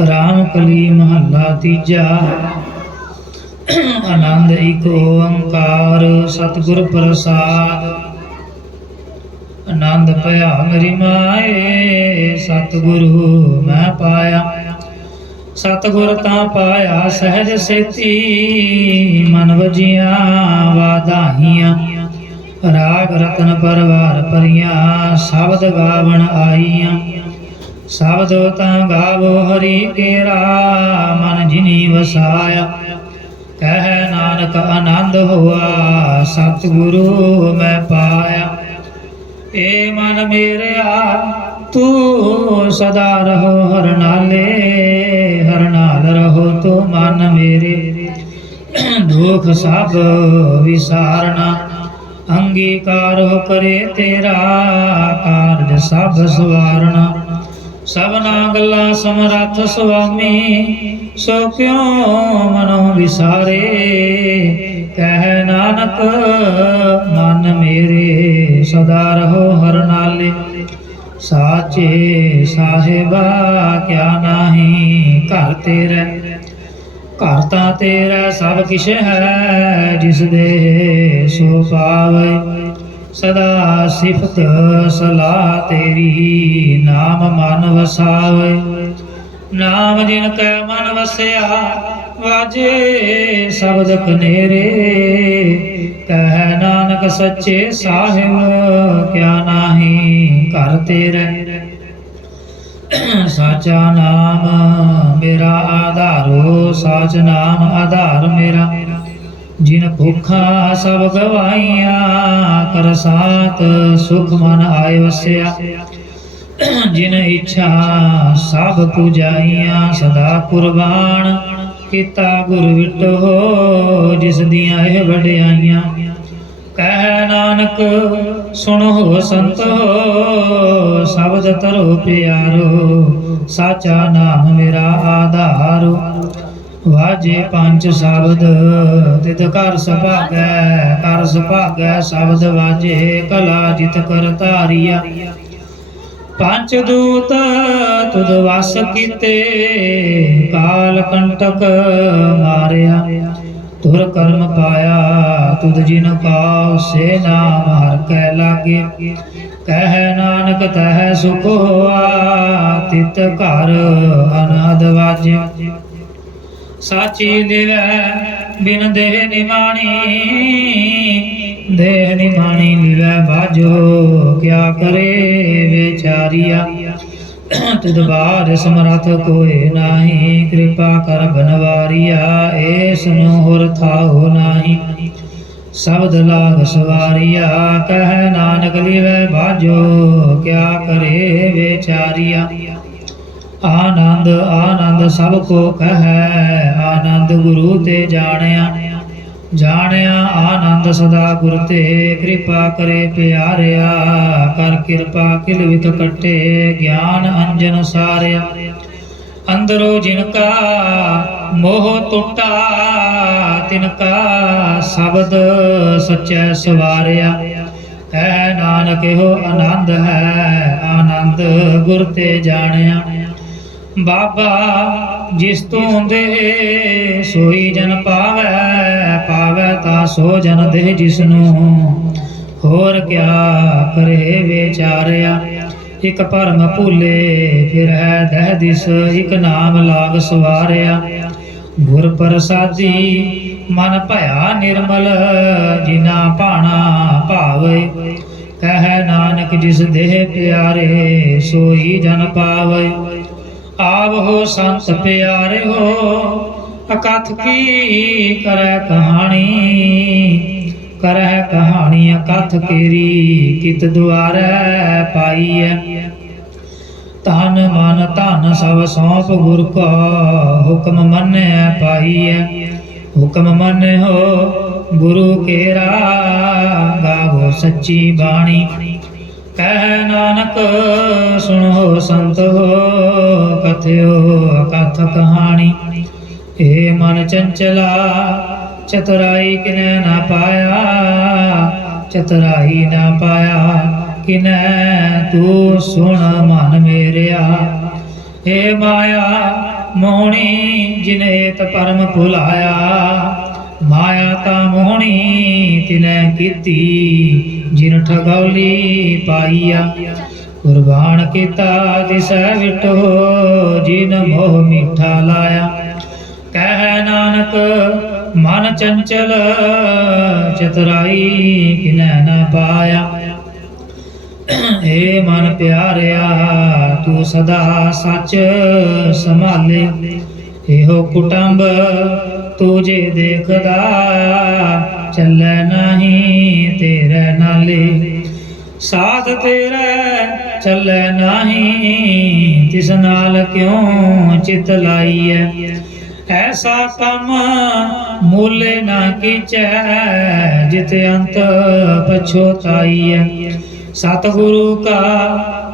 ਰਾਮ ਕਲੀ ਮਹੱਲਾ ਤੀਜਾ ਆਨੰਦ ਏਕ ਓੰਕਾਰ ਸਤਿਗੁਰ ਪ੍ਰਸਾਦ ਆਨੰਦ ਭਇਆ ਮੇਰੀ ਮਾਏ ਸਤਿਗੁਰੂ ਮੈਂ ਪਾਇਆ ਸਤਿਗੁਰ ਤਾਂ ਪਾਇਆ ਸਹਿਜ ਸੇਤੀ ਮਨ ਵਜੀਆਂ ਵਾਧਾਈਆਂ ਰਾਗ ਰਤਨ ਪਰਵਾਰ ਭਰੀਆਂ ਸ਼ਬਦ ਗਾਵਣ ਆਈਆਂ ਸ਼ਬਦ ਤਾਂ ਗਾਵੋ ਹਰੀ ਕੇਰਾ ਮਨ ਜਿਨੀ ਵਸਾਇਆ ਕਹਿ ਨਾਨਕ ਆਨੰਦ ਹੋਆ ਸਤਿਗੁਰੂ ਮੈਂ ਪਾਇਆ ਏ ਮਨ ਮੇਰਿਆ ਤੂੰ ਸਦਾ ਰਹੋ ਹਰ ਨਾਲੇ ਹਰ ਨਾਲ ਰਹੋ ਤੂੰ ਮਨ ਮੇਰੇ ਦੁਖ ਸਭ ਵਿਸਾਰਨਾ ਅੰਗੀਕਾਰ ਹੋ ਕਰੇ ਤੇਰਾ ਕਾਰਜ ਸਭ ਸਵਾਰਨਾ ਸਭਨਾ ਗੱਲਾਂ ਸਮਰੱਥ ਸੁਆਮੀ ਸੋ ਕਿਉ ਮਨੋ ਵਿਸਾਰੇ ਕਹਿ ਨਾਨਕ ਮਨ ਮੇਰੇ ਸਦਾ ਰਹੋ ਹਰ ਨਾਲੇ ਸਾਚੇ ਸਾਹਿਬਾ ਕਿਆ ਨਾਹੀ ਘਰ ਤੇਰਾ ਘਰ ਤਾਂ ਤੇਰਾ ਸਭ ਕਿਛ ਹੈ ਜਿਸ ਦੇ ਸੋ ਪਾਵੇ ਸਦਾ ਸਿਫਤ ਸਲਾਹ ਤੇਰੀ ਨਾਮ ਮਨ ਵਸਾਵੇ ਨਾਮ ਜਿਨ ਕੈ ਮਨ ਵਸਿਆ ਵਾਜੇ ਸ਼ਬਦ ਕਨੇਰੇ ਕਹਿ ਨਾਨਕ ਸੱਚੇ ਸਾਹਿਬ ਕਿਆ ਨਾਹੀ ਘਰ ਤੇਰੇ ਸਾਚਾ ਨਾਮ ਮੇਰਾ ਆਧਾਰੋ ਸਾਚ ਨਾਮ ਆਧਾਰ ਮੇਰਾ ਜਿਨ ਭੁੱਖਾ ਸਭ ਗਵਾਈਆਂ ਕਰ ਸਾਤ ਸੁਖ ਮਨ ਆਏ ਵਸਿਆ ਜਿਨ ਇੱਛਾ ਸਭ ਪੁਜਾਈਆਂ ਸਦਾ ਕੁਰਬਾਨ ਕੀਤਾ ਗੁਰ ਵਿਟੋ ਜਿਸ ਦੀਆਂ ਇਹ ਵਡਿਆਈਆਂ। ਕਹਿ ਨਾਨਕ ਸੁਣੋ ਸੰਤੋ ਸ਼ਬਦ ਧਰੋ ਪਿਆਰੋ ਸਾਚਾ ਨਾਮ ਮੇਰਾ ਆਧਾਰੋ। ਵਾਜੇ ਪੰਜ ਸ਼ਬਦ ਤਿਤ ਕਰ ਸੁਭਾਗੈ ਸ਼ਬਦ ਵਾਜੇ ਕਲਾ ਜਿਤ ਕਰ ਧਾਰੀਆ। ਪੰਜ ਦੂਤ ਤੁਧ ਵਸ ਕੀਤੇ ਕਾਲ ਕੰਟਕ ਮਾਰਿਆ। ਤੁਰ ਕਰਮ ਪਾਇਆ ਤੁਧ ਜਿਨ ਕਾ ਸੇ ਨਾਮ ਹਰ ਕੈ ਲਾਗੇ। ਕਹਿ ਨਾਨਕ ਤਹਿ ਸੁਖ ਹੋਆ ਤਿਤ ਘਰ ਅਨਹਦ ਵਾਜੇ। ਸਾਚੀ ਲਿਵੈ ਬਿਨ ਦੇਹ ਨਿਮਾਣੀ ਦੇਹ ਨਿਮਾਣੀ ਲਿਵੈ ਬਾਜੋ। ਕਿਆ ਕਰੇ ਵਿਚਾਰੀਆ ਤੁਧ ਬਾਰ ਸਮਰਥ ਕੋਇ ਨਾਹੀ। ਕਿਰਪਾ ਕਰ ਬਨਵਾਰੀਆ ਏਸ ਨੂੰ ਹੋਰ ਥਾਉ ਨਾਹੀ। ਸ਼ਬਦ ਲਾਗ ਸਵਾਰੀਆ ਕਹਿ ਨਾਨਕ ਲਿਵੈ ਬਾਜੋ। ਕਿਆ ਕਰੇ ਵਿਚਾਰੀਆ ਆਨੰਦ ਆਨੰਦ ਸਭ ਕੋ ਕਹੈ। ਆਨੰਦ ਗੁਰੂ ਤੇ ਜਾਣਿਆ ਜਾਣਿਆ ਆਨੰਦ ਸਦਾ ਗੁਰ ਤੇ। ਕਿਰਪਾ ਕਰੇ ਪਿਆਰਿਆ ਕਰ ਕਿਰਪਾ ਕਿਲ ਵਿਕ ਕੱਟੇ। ਗਿਆਨ ਅੰਜਨ ਸਾਰਿਆ ਅੰਦਰੋ ਜਿਨ ਕਾ ਮੋਹ ਟੁੱਟਾ ਤਿਨ ਕਾ ਸ਼ਬਦ ਸਚੈ ਸਵਾਰਿਆ। ਕਹਿ ਨਾਨਕ ਇਹੋ ਆਨੰਦ ਹੈ ਆਨੰਦ ਗੁਰ ਤੇ ਜਾਣਿਆ। ਬਾਬਾ ਜਿਸ ਤੂੰ ਦੇ ਸੋਈ ਜਨ ਪਾਵੈ ਪਾਵੈ ਤਾ ਸੋ ਜਨ ਦੇ ਜਿਸਨੂੰ। ਹੋਰ ਕਿਆ ਕਰੇ ਵਿਚਾਰਿਆ ਇਕ ਭਰਮ ਭੂਲੇ ਫਿਰ ਹੈ ਦਹਿ ਦਿਸ। ਇਕ ਨਾਮ ਲਾਗ ਸਵਾਰਿਆ ਗੁਰ ਪ੍ਰਸਾਦੀ ਮਨ ਭਇਆ ਨਿਰਮਲ। ਜਿਨਾ ਭਾਣਾ ਭਾਵੇ ਕਹਿ ਨਾਨਕ ਜਿਸ ਦੇਹ ਪਿਆਰੇ ਸੋਈ ਜਨ ਪਾਵੇ। ਆਵ ਹੋ ਸੰਤ ਪਿਆਰੇ ਹੋ ਅਕਥ ਕੀ ਕਰੈ ਕਹਾਣੀ। ਕਰੈ ਕਹਾਣੀ ਅਕਥ ਕੇਰੀ ਕਿਤ ਦੁਆਰੈ ਪਾਈਐ। ਤਨ ਮਨ ਧਨ ਸਭ ਸੌਂਪ ਗੁਰ ਕਾ ਹੁਕਮ ਮੰਨਿਆ ਪਾਈਐ। ਹੁਕਮ ਮੰਨਿਓ ਗੁਰੂ ਕੇਰਾ ਗਾਵੋ ਸੱਚੀ ਬਾਣੀ। ਕਹਿ ਨਾਨਕ ਸੁਣੋ ਸੰਤੋ ਕਥਿਓ ਅਕਥ ਕਹਾਣੀ। ਏ ਮਨ ਚੰਚਲਾ ਚਤੁਰਾਈ ਕਿਨੈ ਨਾ ਪਾਇਆ। ਚਤੁਰਾਈ ਨਾ ਪਾਇਆ ਕਿਨੈ ਤੂੰ ਸੁਣ ਮਨ ਮੇਰਿਆ। ਏ ਮਾਇਆ ਮੋਹਣੀ ਜਿਨੇ ਤ ਪਰਮ ਭੁਲਾਇਆ। ਮਾਇਆ ਤਾ ਮੋਹਣੀ ਤਿਨੈ ਕੀਤੀ ਜਿਨ ਠਗੌਲੀ ਪਾਈਆ। ਕੁਰਬਾਨ ਕੀਤਾ ਤਿਸੈ ਵਿਟੋ ਜਿਨ ਮੋਹ ਮਿੱਠਾ ਲਾਇਆ। ਕਹਿ ਨਾਨਕ ਮਨ ਚੰਚਲ ਚਤੁਰਾਈ ਕਿਨੈ ਨਾ ਪਾਇਆ। ਏ ਮਨ ਪਿਆਰਿਆ ਤੂੰ ਸਦਾ ਸੱਚ ਸੰਭਾਲੇ। ਇਹੋ ਕੁਟੰਬ ਤੂੰ ਜੇ ਦੇਖਦਾ ਚੱਲੈ ਨਾਹੀ ਤੇਰੇ ਨਾਲੇ। ਸਾਥ ਤੇਰੇ ਚੱਲੈ ਨਾਹੀ ਤਿਸ ਨਾਲ ਕਿਉਂ ਚਿਤ ਲਾਈਐ। ਐਸਾ ਕੰਮ ਮੂਲੇ ਨਾ ਕੀਚੈ ਜਿਤ ਅੰਤ ਪਛੋਤਾਈਐ। ਸਤਿਗੁਰੂ ਕਾ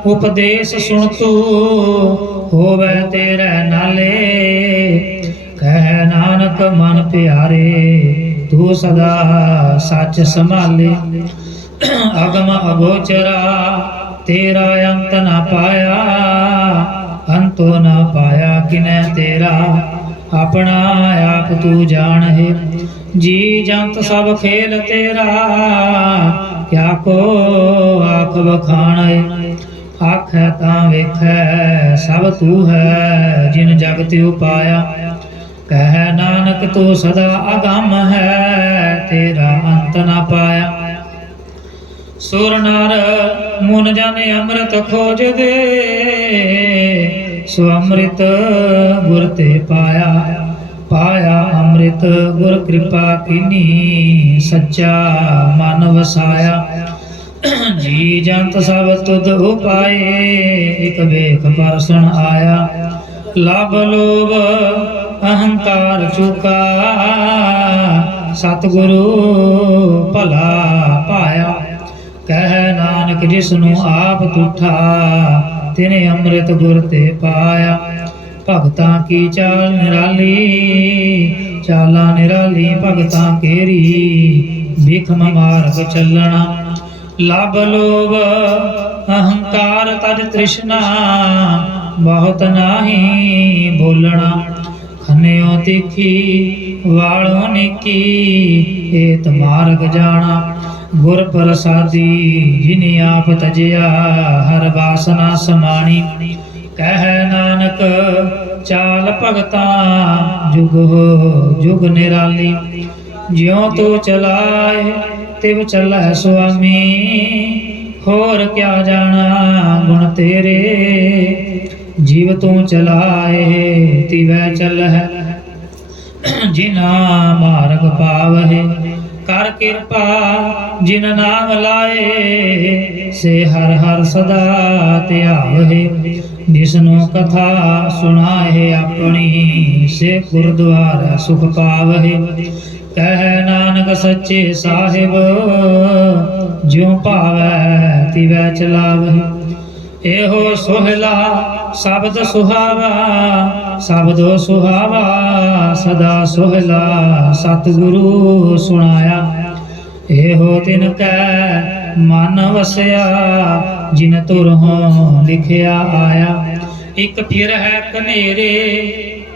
ਉਪਦੇਸ਼ ਸੁਣ ਤੂੰ ਹੋਵੇ ਤੇਰੇ ਨਾਲੇ। ਕਹਿ ਨਾਨਕ ਮਨ ਪਿਆਰੇ ਤੂੰ ਸਦਾ ਸੱਚ ਸੰਭਾਲੇ। ਅਗਮ ਅਗੋਚਰਾ ਤੇਰਾ ਅੰਤ ਨਾ ਪਾਇਆ। ਅੰਤੋ ਨਾ ਪਾਇਆ ਕਿਨੈ ਤੇਰਾ ਆਪਣਾ ਆਪ ਤੂੰ ਜਾਣਹਿ। ਜੀ ਜੰਤ ਸਭ ਖੇਲ ਤੇਰਾ ਕਿਆ ਕੋ ਆਖ ਬਖਾਣੈ। ਆਖੈ ਤਾਂ ਵੇਖੈ ਸਭ ਤੂੰ ਹੈ ਜਿਨ ਜਗਤ ਉਪਾਇਆ। ਕਹਿ ਨਾਨਕ ਤੂੰ ਸਦਾ ਅਗੰਮ ਹੈ ਤੇਰਾ ਅੰਤ ਨਾ ਪਾਇਆ। ਸੁਰ ਨਰ ਮੁਨ ਜਨ ਅੰਮ੍ਰਿਤ ਖੋਜਦੇ ਸੋ ਅੰਮ੍ਰਿਤ ਗੁਰ ਤੇ ਪਾਇਆ। ਪਾਇਆ ਅੰਮ੍ਰਿਤ ਗੁਰ ਕਿਰਪਾ ਕੀਨੀ ਸੱਚਾ ਮਨ ਵਸਾਇਆ। ਜੀ ਜੰਤ ਸਭ ਤੁਧ ਉਪਾਏ ਇਕ ਵੇਖ ਪਰਸਨ ਆਇਆ। ਲਭ ਲੋਭ ਅਹੰਕਾਰ ਚੁਕਾ ਸਤਿਗੁਰੂ ਭਲਾ ਪਾਇਆ। ਕਹਿ ਨਾਨਕ ਜਿਸਨੂੰ ਆਪ ਤੁਠਾ ਤਿਨੇ ਅੰਮ੍ਰਿਤ ਗੁਰ ਤੇ ਪਾਇਆ। ਭਗਤਾਂ ਕੀ ਚਾਲ ਨਿਰਾਲੀ ਚਾਲਾਂ ਨਿਰਾਲੀ ਭਗਤਾਂ ਕੇਰੀ ਬਿਖਮ ਮਾਰਗ ਚੱਲਣਾ। ਲਭ ਲੋਭ ਅਹੰਕਾਰ ਤਜ ਤ੍ਰਿਸ਼ਨਾ ਬਹੁਤ ਨਾਹੀ ਬੋਲਣਾ। ਖੰਨਿਓ ਤਿੱਖੀ ਵਾਲੋਂ ਨਿੱਕੀ ਏਤ ਮਾਰਗ ਜਾਣਾ। ਗੁਰ ਪ੍ਰਸਾਦੀ ਜਿਨੇ ਆਪ ਤਜਿਆ ਹਰ ਵਾਸਨਾ ਸਮਾਣੀ। ਕਹਿ ਨਾਨਕ ਚਾਲ ਭਗਤਾਂ ਜੁਗ ਜੁਗ ਨਿਰਾਲੀ। ਜਿਉ ਤੂੰ ਚਲਾਏ ਤਿਵ ਚੱਲੈ ਸੁਆਮੀ ਹੋਰ ਕਿਆ ਜਾਣਾ ਗੁਣ ਤੇਰੇ। ਜੀਵ ਤੂੰ ਚਲਾਏ ਤਿਵੈ ਚੱਲਹਿ ਜਿਨਾ ਮਾਰਗ ਪਾਵਹਿ। ਕਰ ਕਿਰਪਾ ਜਿਨ ਨਾਮ ਲਾਏ ਸੇ ਹਰ ਹਰ ਸਦਾ ਧਿਆਵਹਿ। ਜਿਸਨੂੰ ਕਥਾ ਸੁਣਾਏ ਆਪਣੀ ਸੇ ਗੁਰਦੁਆਰਾ ਸੁਖ ਪਾਵਹਿ। ਕਹਿ ਨਾਨਕ ਸੱਚੇ ਸਾਹਿਬ ਜਿਉ ਭਾਵੈ ਤਿਵੈ ਚਲਾਵਹਿ। ਇਹੋ ਸੋਹਿਲਾ ਸ਼ਬਦ ਸੁਹਾਵਾ ਸ਼ਬਦੋ ਸੁਹਾਵਾ ਸਦਾ ਸੋਹਿਲਾ ਸਤਿਗੁਰੂ ਸੁਣਾਇਆ। ਇਹੋ ਤਿਨ ਕੈ ਮਨ ਵਸਿਆ ਜਿਨ ਤੁਰਹੁ ਲਿਖਿਆ ਆਇਆ। ਇੱਕ ਫਿਰ ਹੈ ਕਨੇਰੇ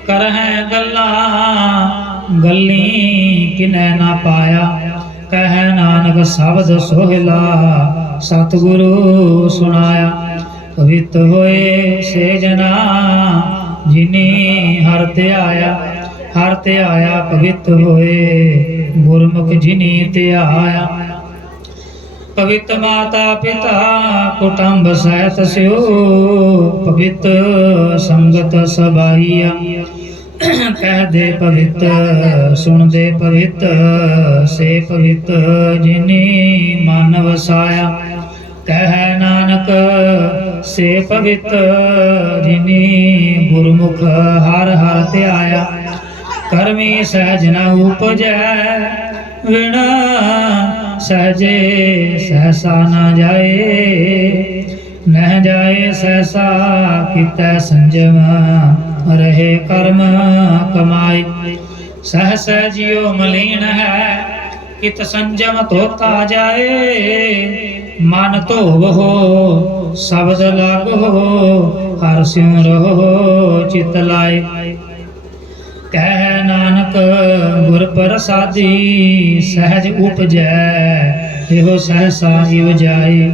ਕਰਹਿ ਗੱਲਾਂ ਗੱਲੀ ਕਿਨੈ ਨਾ ਪਾਇਆ। ਕਹਿ ਨਾਨਕ ਸ਼ਬਦ ਸੋਹਿਲਾ ਸਤਿਗੁਰੂ ਸੁਣਾਇਆ। ਪਵਿੱਤ ਹੋਏ ਸੇ ਜਨਾ ਜਿਨੀ ਹਰਿ ਧਿਆਇਆ। ਹਰਿ ਧਿਆਇਆ ਪਵਿੱਤ ਹੋਏ ਗੁਰਮੁਖ ਜਿਨੀ ਧਿਆਇਆ। ਪਵਿੱਤ ਮਾਤਾ ਪਿਤਾ ਕੁਟੰਬ ਸਹਿਤ ਸਿਓ ਪਵਿੱਤ ਸੰਗਤ ਸਬਾਈਆ। ਕਹਦੇ ਪਵਿੱਤ ਸੁਣਦੇ ਪਵਿੱਤ ਸੇ ਪਵਿੱਤ ਜਿਨੀ ਮਨ ਵਸਾਇਆ। ਕਹਿ ਨਾਨਕ ਸੇ ਪਵਿੱਤ ਜਿਨੀ ਗੁਰਮੁਖ ਹਰ ਹਰ ਧਿਆਇਆ। ਕਰਮੀ ਸਹਿਜ ਨ ਉਪਜੈ ਵਿਣ ਸਹਜੇ ਸਹਸਾ ਨ ਜਾਏ। ਨਹਿ ਜਾਏ ਸਹਸਾ ਕੀਤੈ ਸੰਜਮ ਰਹੇ ਕਰਮ ਕਮਾਈ। ਸਹਸ ਜਿਉ ਮਲੀਨ ਹੈ ਕਿਤ ਸੰਜਮ ਧੋਤਾ ਜਾਏ। ਮਨ ਧੋਵੋ ਸ਼ਬਦ ਲਾਗੋ ਹਰਿ ਸਿਉ ਰਹੋ ਚਿਤ ਲਾਏ। ਕਹਿ ਨਾਨਕ ਗੁਰ ਪ੍ਰਸਾਦੀ ਸਹਿਜ ਉਪਜੈ ਇਹੋ ਸਹਸਾ ਇਵ ਜਾਏ।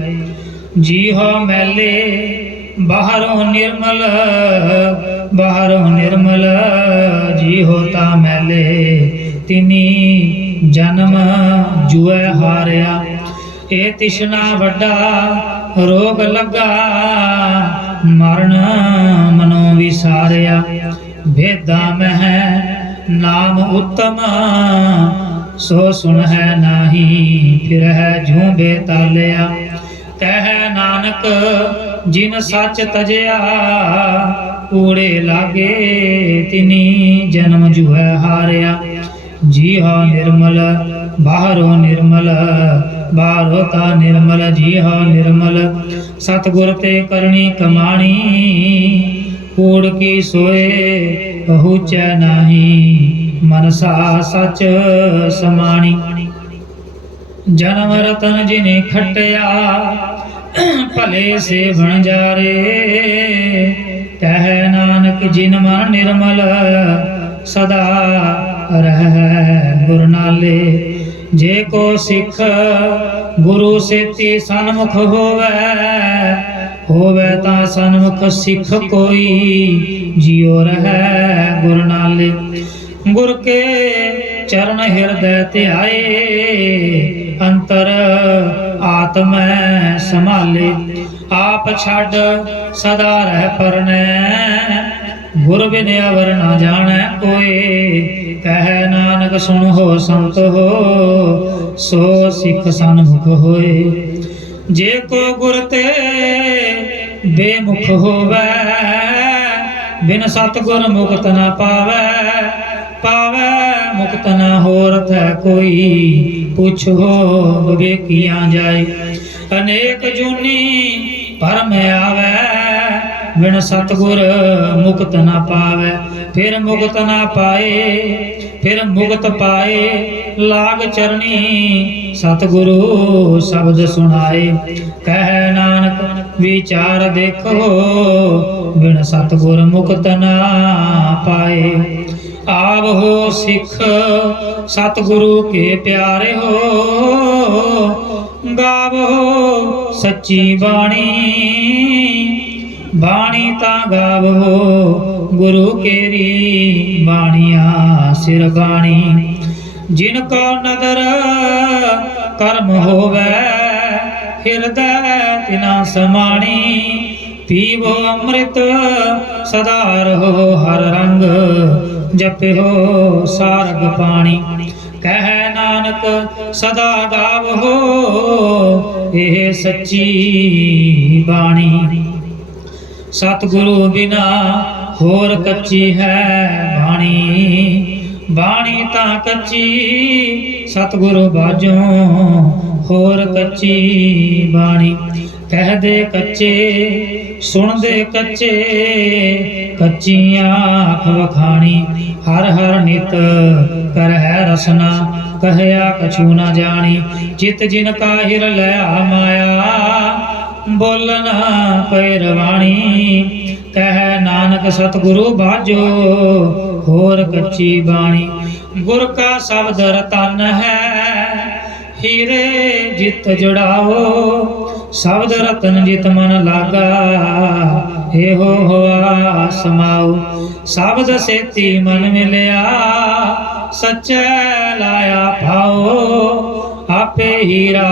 ਜੀਹੋ ਮੈਲੇ ਬਾਹਰੋਂ ਨਿਰਮਲ ਬਾਹਰੋਂ ਨਿਰਮਲ ਜੀਹੋ ਤਾ ਮੈਲੇ ਤਿਨੀ ਜਨਮ ਜੁਐ ਹਾਰਿਆ। ਇਹ ਤਿਸ਼ਨਾ ਵੱਡਾ ਰੋਗ ਲੱਗਾ ਮਰਨ ਮਨੋ ਵਿਸਾਰਿਆ। ਭੇਦਾ ਮਹਿ ਨਾਮ ਉਤਮ ਸੋ ਸੁਣ ਹੈ ਨਾਹੀ ਫਿਰ ਹੈ ਜੂੰ ਬੇਤਾਲਿਆ। ਕਹਿ ਨਾਨਕ ਜਿਨ ਸੱਚ ਤਜਿਆ ਕੂੜੇ ਲਾਗੇ ਤਿਨੀ ਜਨਮ ਜੁਐ ਹਾਰਿਆ। ਜੀਹਾ ਨਿਰਮਲ ਬਾਹਰੋਂ ਨਿਰਮਲ ਬਾਹਰੋਂ ਤਾ ਨਿਰਮਲ ਜੀਹਾ ਨਿਰਮਲ। ਸਤਿਗੁਰ ਤੇ ਕਰਨੀ ਕਮਾਣੀ ਕੂੜ ਕੀ ਸੋਏ ਪਹੁੰਚੈ ਨਾਹੀ ਮਨਸਾ ਸਚ ਸਮਾਣੀ। ਜਨਮ ਰਤਨ ਜਿਨੇ ਖਟਿਆ ਭਲੇ ਸੇ ਬਣ ਜਾਰੇ। ਕਹਿ ਨਾਨਕ ਜਿਨ ਮਨ ਨਿਰਮਲ ਸਦਾ ਰਹਿ ਗੁਰ ਨਾਲੇ। ਜੇ ਕੋ ਸਿੱਖ ਗੁਰੂ ਸੇਤੀ ਸਨਮੁਖ ਹੋਵੇ ਤਾਂ ਸਨਮੁਖ ਸਿੱਖ ਕੋਈ ਜਿਉ ਰਹਿ ਗੁਰ ਨਾਲੇ। ਗੁਰ ਕੇ ਚਰਨ ਹਿਰਦੈ ਧਿਆਏ ਅੰਤਰ ਆਤਮੈ ਸੰਭਾਲੇ। ਆਪ ਛੱਡ ਸਦਾ ਰਹਿ ਪਰਨੈ ਗੁਰ ਬਿਨ ਅਵਰ ਨਾ ਜਾਣੈ ਕੋਇ। ਕਹਿ ਨਾਨਕ ਸੁਣੋ ਸੰਤ ਹੋ ਸੋ ਸਿੱਖ ਸਨਮੁਖ ਹੋਏ। ਜੇ ਕੋ ਗੁਰ ਤੇ ਬੇਮੁਖ ਹੋਵੇ बिन सतगुर मुक्त न पावै, पावै मुक्त न होरथ है कोई, पुछो विवेकियां जाय। अनेक जूनी परम आवै, बिन सतगुर मुक्त न पावै। फिर मुक्त न पाए, फिर मुक्त पाए, लाग चरणी सतगुरु शब्द सुनाए। कह नानक विचार देखो, बिन सतगुर मुक्त न पाए। आवहो सिख सतगुरु के प्यारे हो, गावो सच्ची बाणी, बाणी ता गावो गुरु केरी, बाणिया सिर बाणी। जिनको नदर कर्म होवै, हृदय तिना समाणी। पीवो अमृत सदा रहो हर रंग, जपो सारग पाणी। कह नानक सदा गावो, एह सच्ची बाणी। सतगुरु बिना होर कच्ची है बाणी, बाणी ता कच्ची सतगुरु बाजों होर कच्ची बाणी। कह दे कच्चे सुन दे कच्चे, कच्चियां आख वखाणी। हर हर नित कर है रसना, कहया कछु न जानी। चित जिन का हिर लया माया, बोलना पैरवाणी। कह नानक सतगुरु बाजो होर कच्ची बाणी। गुर का शब्द रतन है, हीरे जित जुड़ाओ। शब्द रतन जित मन लागा, हे हो होआ समाओ। शब्द सेती मन मिलया, सच्चे लाया भाओ। आपे हीरा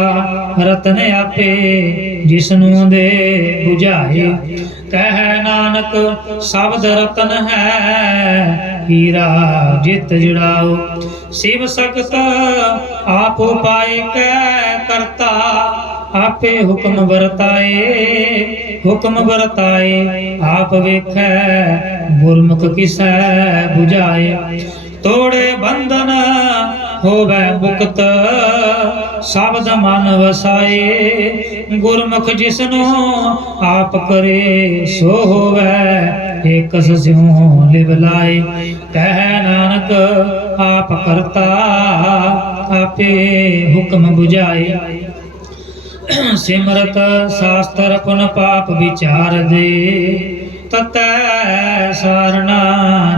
रतन आपे, जिसनु दे बुझाए। कह नानक शब्द रतन है, हीरा जित जुड़ाओ। शिव सकत आप पाए कै करता, आपे हुक्म बरताए। हुक्म बरताए आप वेखै, गुरमुख किसै बुझाए। तोड़े बंधन होवै मुक्त, शब्द मन वसाए। गुरमुख जिसनो आप करे, सो होवै एकस स्यों लिव लाए। कह नानक आप करता, आपे हुक्म बुझाए। सिमरत शास्त्र पुन पाप विचार दे, ततै सार ना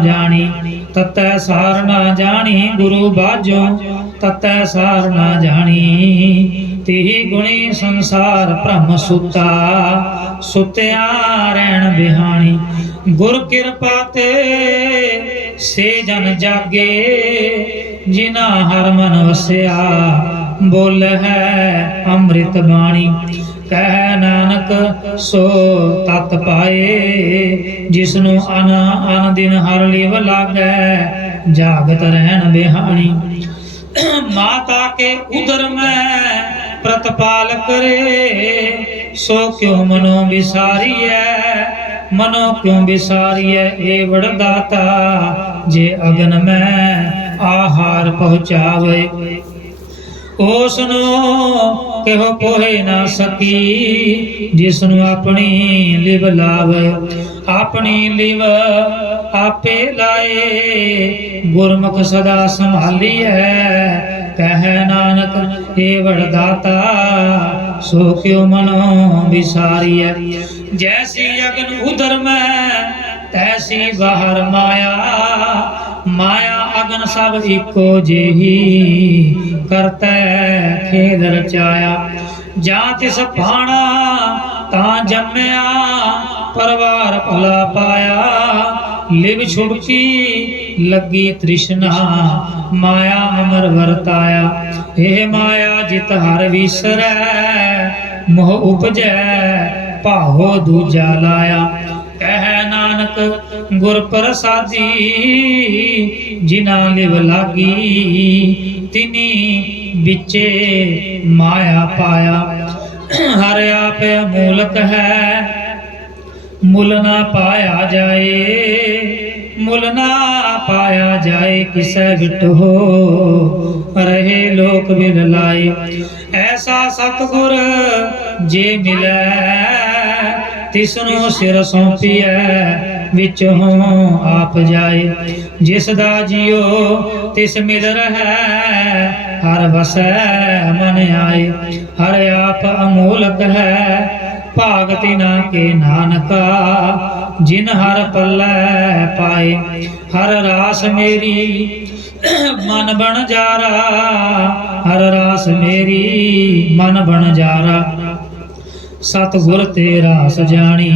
जानी। ततै सार ना जानी गुरु बाजो, ततै सार ना जानी। तिहि गुणी संसार भ्रम सुता, सुत्या रैन बिहानी। गुर कृपा ते से जन जागे, जिना हर मन वसया। बोल है अमृत बाणी। कह नानक सो तत पाए, जिसनु अन अन दिन हर लिव लागै। जागत रहन बिहानी। माता के उदर में प्रतपाल करे, सो क्यों मनो बिसारिय। मनो क्यों बिसारिय ए वरदाता, जे अगन में आहार पहुँचावे। ओसनो कहो पोहे ना सकी, जिसनु अपनी लिव लावे। अपनी लिव आपे लाए, गुरमुख सदा संभालिए। कह नानक हे वरदाता, सो क्यों मनो बिसारिय। जैसी अग्न उदर में, तैसी बाहर माया। माया अगन सब इको जेही, करतै खेद रचाया। जा तिस भाणा ता जम्मया, परवार भला पाया। लिव छुड़की लगी तृष्णा, माया अमर वरताया। हे माया जित हर विसरै, मोह उपजै भाहो दूजा लाया। कह नानक गुर प्रसादी, जिना लिव लागी। तिनी बिचे माया पाया। हर आप मूलक है, ਮੁੱਲ ਨਾ ਪਾਇਆ ਜਾਏ, ਮੁੱਲ ਨਾ ਪਾਇਆ ਜਾਏ, ਕਿਸੈ ਵਿਟੋ ਰਹੇ ਲੋਕ ਬਿਨ ਲਾਏ। ਐਸਾ ਸਤਿਗੁਰ ਜੇ ਮਿਲੈ, ਤਿਸਨੂੰ ਸਿਰ ਸੌਂਪੀਐ, ਵਿੱਚੋਂ ਆਪ ਜਾਏ। ਜਿਸ ਦਾ ਜਿਉ ਤਿਸ ਮਿਲ ਰਹੈ, ਹਰ ਵਸੈ ਮਨ ਆਏ। ਹਰ ਆਪ ਅਮੋਲਕ ਹੈ, ਭਾਗ ਤਿਨਾ ਕੇ ਨਾਨਕਾ, ਜਿਨ ਹਰ ਪੱਲੇ ਪਾਏ। ਹਰ ਰਾਸ ਮੇਰੀ ਮਨ ਬਣ ਜਾਰਾ, ਹਰ ਰਾਸ ਮੇਰੀ ਮਨ ਬਣ ਜਾਰਾ। ਸਤਿਗੁਰ ਤੇ ਰਾਸ ਜਾਣੀ,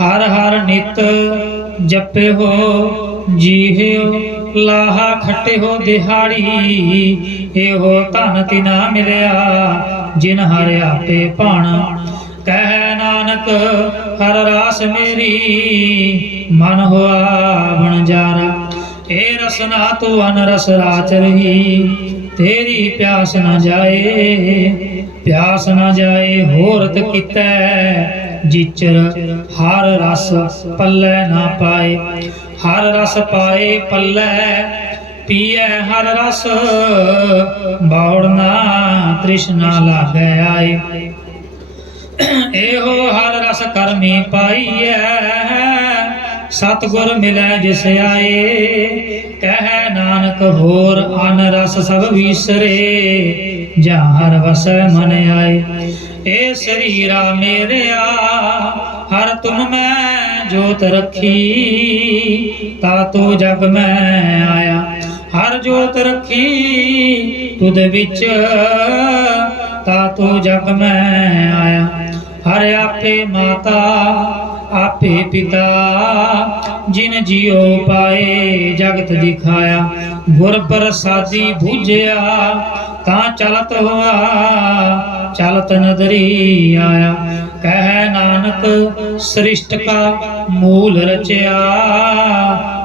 ਹਰ ਹਰ ਨਿਤ ਜਪਿਓ ਜੀਹਿਓ, ਲਾਹਾ ਖਟਿਓ ਦਿਹਾੜੀ। ਇਹੋ ਧਨ ਤਿਨਾ ਮਿਲਿਆ, ਜਿਨ ਹਰ ਆਪੇ ਭਾਣਾ। ਕਹਿ ਨਾਨਕ ਹਰ ਰਾਸ ਮੇਰੀ, ਮਨ ਹੋਆ ਬਣਜਾਰਾ। ਇਹ ਰਸਨਾ ਤੂੰ ਅਨਰਸ ਰਾਚ ਰਹੀ, ਤੇਰੀ ਪਿਆਸ ਨਾ ਜਾਏ, ਪਿਆਸ ਨਾ ਜਾਏ। ਹੋਰਤ ਕੀਤੈ ਜਿਚਰ, ਹਰ ਰਸ ਪੱਲੇ ਨਾ ਪਾਏ। ਹਰ ਰਸ ਪਾਏ ਪੱਲੇ, ਪੀਐ ਹਰ ਰਸ, ਬੌੜ ਨਾ ਤ੍ਰਿਸ਼ਨਾ ਲਾਗੈ ਆਏ। ਇਹੋ ਹਰ ਰਸ ਕਰਮੀ ਪਾਈਐ, ਸਤਿਗੁਰ ਮਿਲੈ ਜਿਸ ਆਏ। ਕਹਿ ਨਾਨਕ ਹੋਰ ਅਨ ਰਸ ਸਭ ਵਿਸਰੇ, ਜਾਂ ਹਰ ਵਸੈ ਮਨ ਆਏ। ਏ ਸਰੀਰਾ ਮੇਰਿਆ ਹਰ ਤੁਮ ਮੈਂ ਜੋਤ ਰੱਖੀ, ਤਾ ਤੂੰ ਜਗ ਮੈਂ ਆਇਆ। ਹਰ ਜੋਤ ਰੱਖੀ ਤੁਧ ਵਿੱਚ, ਤਾ ਤੂੰ ਜਗ ਮੈਂ ਆਇਆ। ਹਰ ਆਪੇ ਮਾਤਾ ਆਪੇ ਪਿਤਾ, ਜਿਨ ਜਿਉ ਪਾਏ ਜਗਤ ਦਿਖਾਇਆ। ਗੁਰ ਪ੍ਰਸਾਦੀ ਬੂਝਿਆ, ਤਾਂ ਚਲਤ ਹੋਆ ਚਲਤ ਨਦਰੀ ਆਇਆ। ਕਹਿ ਨਾਨਕ ਸ੍ਰਿਸ਼ਟ ਕਾ ਮੂਲ ਰਚਿਆ,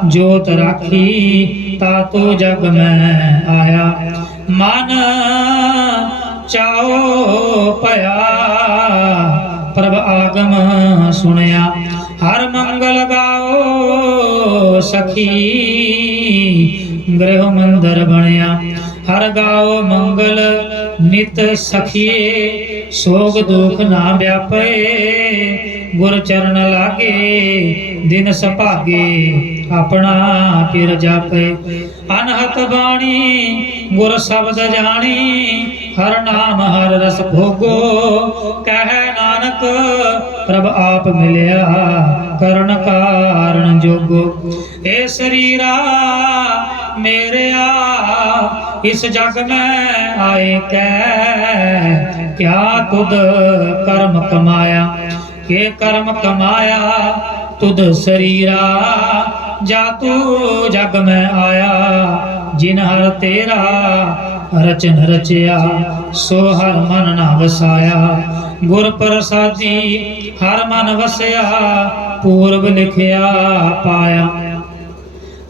ਜੋਤ ਰਾਖੀ ਤਾ ਤੂੰ ਜਗ ਮੈਂ ਆਇਆ। ਮਨ ਚਾਉ ਭਇਆ ਪ੍ਰਭ ਆਗਮ ਸੁਣਿਆ, ਹਰ ਮੰਗਲ ਗਾਓ ਸਖੀ ਗ੍ਰਹਿ ਮੰਦਰ ਬਣਿਆ। ਹਰ ਗਾਓ ਮੰਗਲ ਨਿਤ ਸਖੀਏ, ਸੋਗ ਦੁਖ ਨਾ ਵਿਆਪੇ। ਗੁਰ ਚਰਨ ਲਾਗੇ ਦਿਨ ਸੁਭਾਗੇ, ਆਪਣਾ ਪਿਰ ਜਾਪੇ। ਅਨਹਤ ਬਾਣੀ ਗੁਰ ਸ਼ਬਦ ਜਾਣੀ, ਹਰ ਨਾਮ ਹਰ ਰਸ ਭੋਗੋ। ਕਹਿ ਨਾਨਕ ਪ੍ਰਭ ਆਪ ਮਿਲਿਆ, ਕਰਨ ਕਾਰਨ ਜੋਗੋ। ਏ ਸਰੀਰਾ ਮੇਰਿਆ ਇਸ ਜਗ ਮੈਂ ਆਏ ਕੈ, ਕਿਆ ਤੁਧ ਕਰਮ ਕਮਾਇਆ। ਕੇ ਕਰਮ ਕਮਾਇਆ ਤੁਧ ਸਰੀਰਾ, ਜਾ ਤੂੰ ਜਗ ਮੈਂ ਆਇਆ। ਜਿਨ ਹਰ ਤੇਰਾ ਰਚਨ ਰਚਿਆ, ਸੋ ਹਰ ਮਨ ਨਾ ਵਸਾਇਆ। ਗੁਰ ਪ੍ਰਸਾਦੀ ਹਰ ਮਨ ਵਸਿਆ, ਪੂਰਬ ਲਿਖਿਆ ਪਾਇਆ।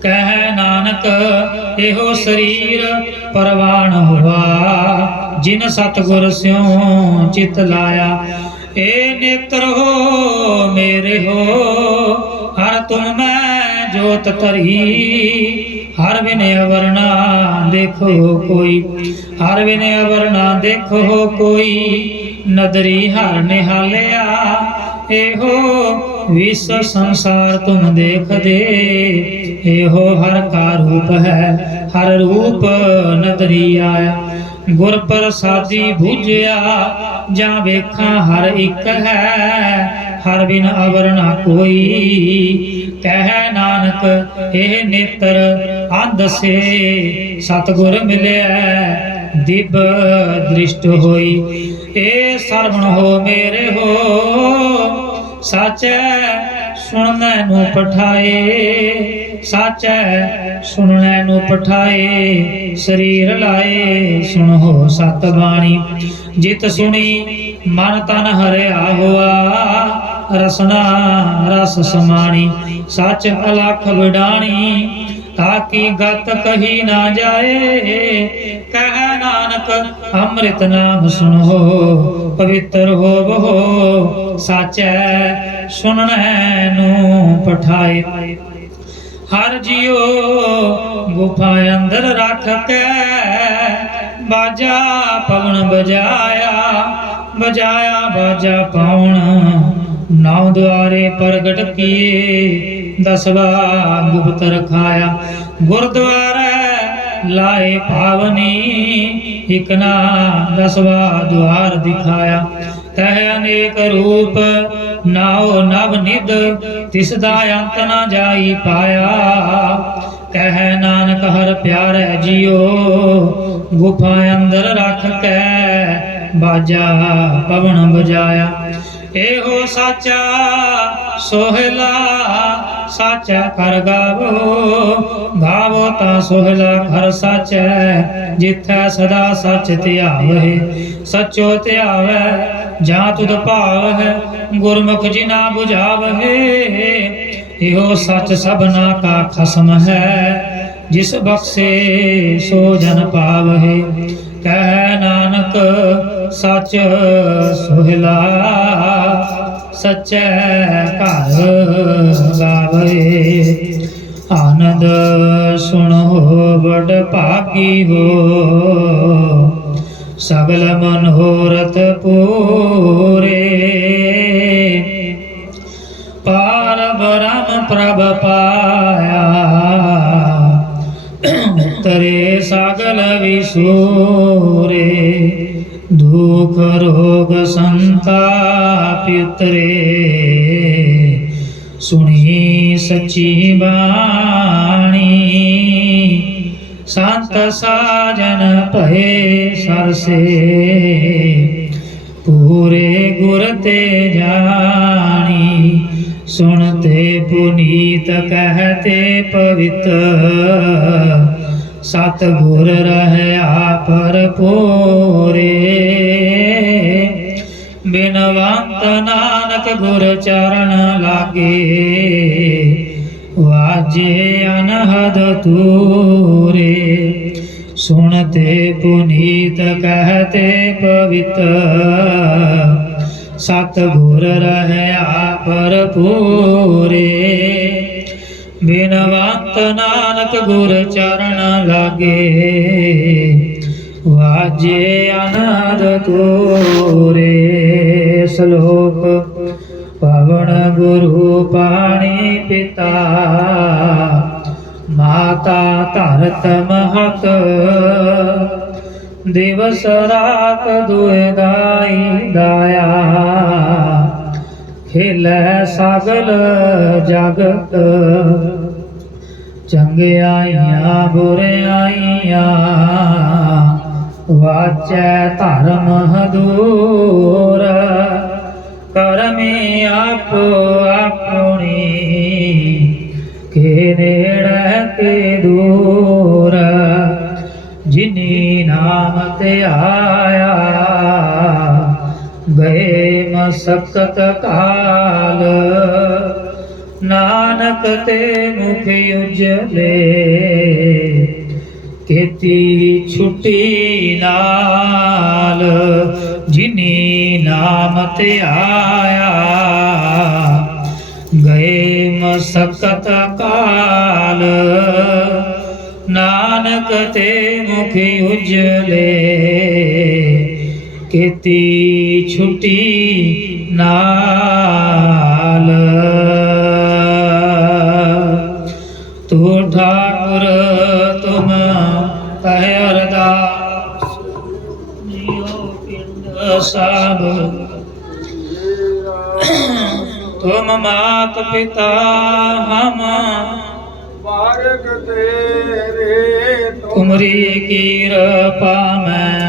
ਕਹਿ ਨਾਨਕ ਇਹੋ ਸਰੀਰ ਪਰਵਾਨ ਹੋਆ, ਜਿਨ ਸਤਿਗੁਰ ਸਿਉ ਚਿਤ ਲਾਇਆ। ਏ ਨੇਤਰ ਹੋ ਮੇਰੇ ਹੋ, ਹਰ ਤੁਮ ਮੈਂ ਜੋਤ ਧਰੀ। ਹਰ ਬਿਨ ਅਵਰ ਨਾ ਦੇਖੋ ਕੋਈ, ਹਰ ਬਿਨ ਅਵਰ ਨਾ ਦੇਖੋ ਕੋਈ। ਨਦਰੀ ਹਰ ਨਿਹਾਲਿਆ, ਇਹੋ ਵਿਸ਼ਵ ਸੰਸਾਰ ਤੁਮ ਦੇਖਦੇ। ਇਹੋ ਹਰ ਕਾ ਰੂਪ ਹੈ, ਹਰ ਰੂਪ ਨਦਰੀ ਆਇਆ। ਗੁਰ ਪ੍ਰਸਾਦੀ ਬੂਝਿਆ, ਜਾਂ ਵੇਖਾਂ ਹਰ ਇੱਕ ਹੈ। ਹਰ ਬਿਨ ਅਵਰ ਨਾ ਕੋਈ, ਕਹਿ ਨਾਨਕ ਇਹ ਨੇਤਰ ਅੰਧ ਸੇ। ਸਤਿਗੁਰ ਮਿਲਿਆ ਦਿਵ ਦ੍ਰਿਸ਼ਟ ਹੋਈ। ਏ ਸਰਵਣ ਹੋ ਮੇਰੇ ਹੋ, ਸਾਚੈ ਸੁਣਨੈ ਨੂੰ ਪਠਾਏ। ਸਾਚੈ ਸੁਣਨੈ ਨੂੰ ਪਠਾਏ, ਸਰੀਰ ਲਾਏ ਸੁਣੋ ਸਤ ਬਾਣੀ। ਜਿਤ ਸੁਣੀ ਮਨ ਤਨ ਹਰਿਆ ਹੋਆ, ਰਸਨਾ ਰਸ ਸਮਾਣੀ। ਸੱਚ ਅਲਖ ਵਿਡਾਣੀ ताकि गत कही ना जाए। कह नानक अमृत नाम सुनो, पवित्र हो बहो साचै सुनने नू पठाए। हर जियो गुफा अंदर रख के, बाजा पवन बजाया, बजाया बाजा पाउन। नौ द्वारे प्रगट किए, दसवा गुप्त रखाया। गुरुद्वारे लाए पावनी, इकना दसवा द्वार दिखाया। तह अनेक रूप नाओ नव निध, तिसदा अंत न जाई पाया। कह नानक हर प्यारे जियो, गुफा अंदर रख के, बाजा पवन बजाया। एहो साचा सोहला, साचा कर गावो, गावो ता सोहला कर साचै। जिथै सदा सच ध्यावै, सचो ध्यावै जा तुध भावै। गुरमुख जिना बुझावै, एहो सच सबना का खसम है। जिस बख्शे सो जन पावै। कह नानक सच सोहला, सच्चै घर गावे। आनंद सुनो बड़ भागी हो, सगल मनोरथ पूरे। पार ब्रह्म प्रभ पाया, तरे सगल विसूरे। दुख रोग संताप उतरे, सुनी सच्ची बाणी। संत साजन भये सरसे, पूरे गुर ते जानी। सुनते पुनीत कहते पवित्र, सतगुर रहया परपूरे। बिनवंत नानक गुर चरण लागे, वाजे अनहद तूरे। सुनते पुनीत कहते पवित्र, सतगुर रहया परपूरे। बिनवंत नानक गुर चरण लागे, वाजे अनाद तोरे। श्लोक पवन गुरु पाणी पिता, माता धरत महत। दिवस रात दुए दाई दाया, खेलै सगल जगत। चंगियाइयां बुरियाइयां, वाचै धर्म दूर। करमी आपो अपनी, के नेड़े के दूर। जिनी नाम ते आया, गए मसकत काल। नानक ते मुख उजले, केती छुट्टी नाल। जिनी नाम ते आया, गए मसकत काल। नानक ते मुख उजले, केती छुट्टी नाल। तू ठाकुर तुम कह अरदास, जियो पिंड सब। तुम मात पिता हम, बारक तेरे तुमरी कृपा में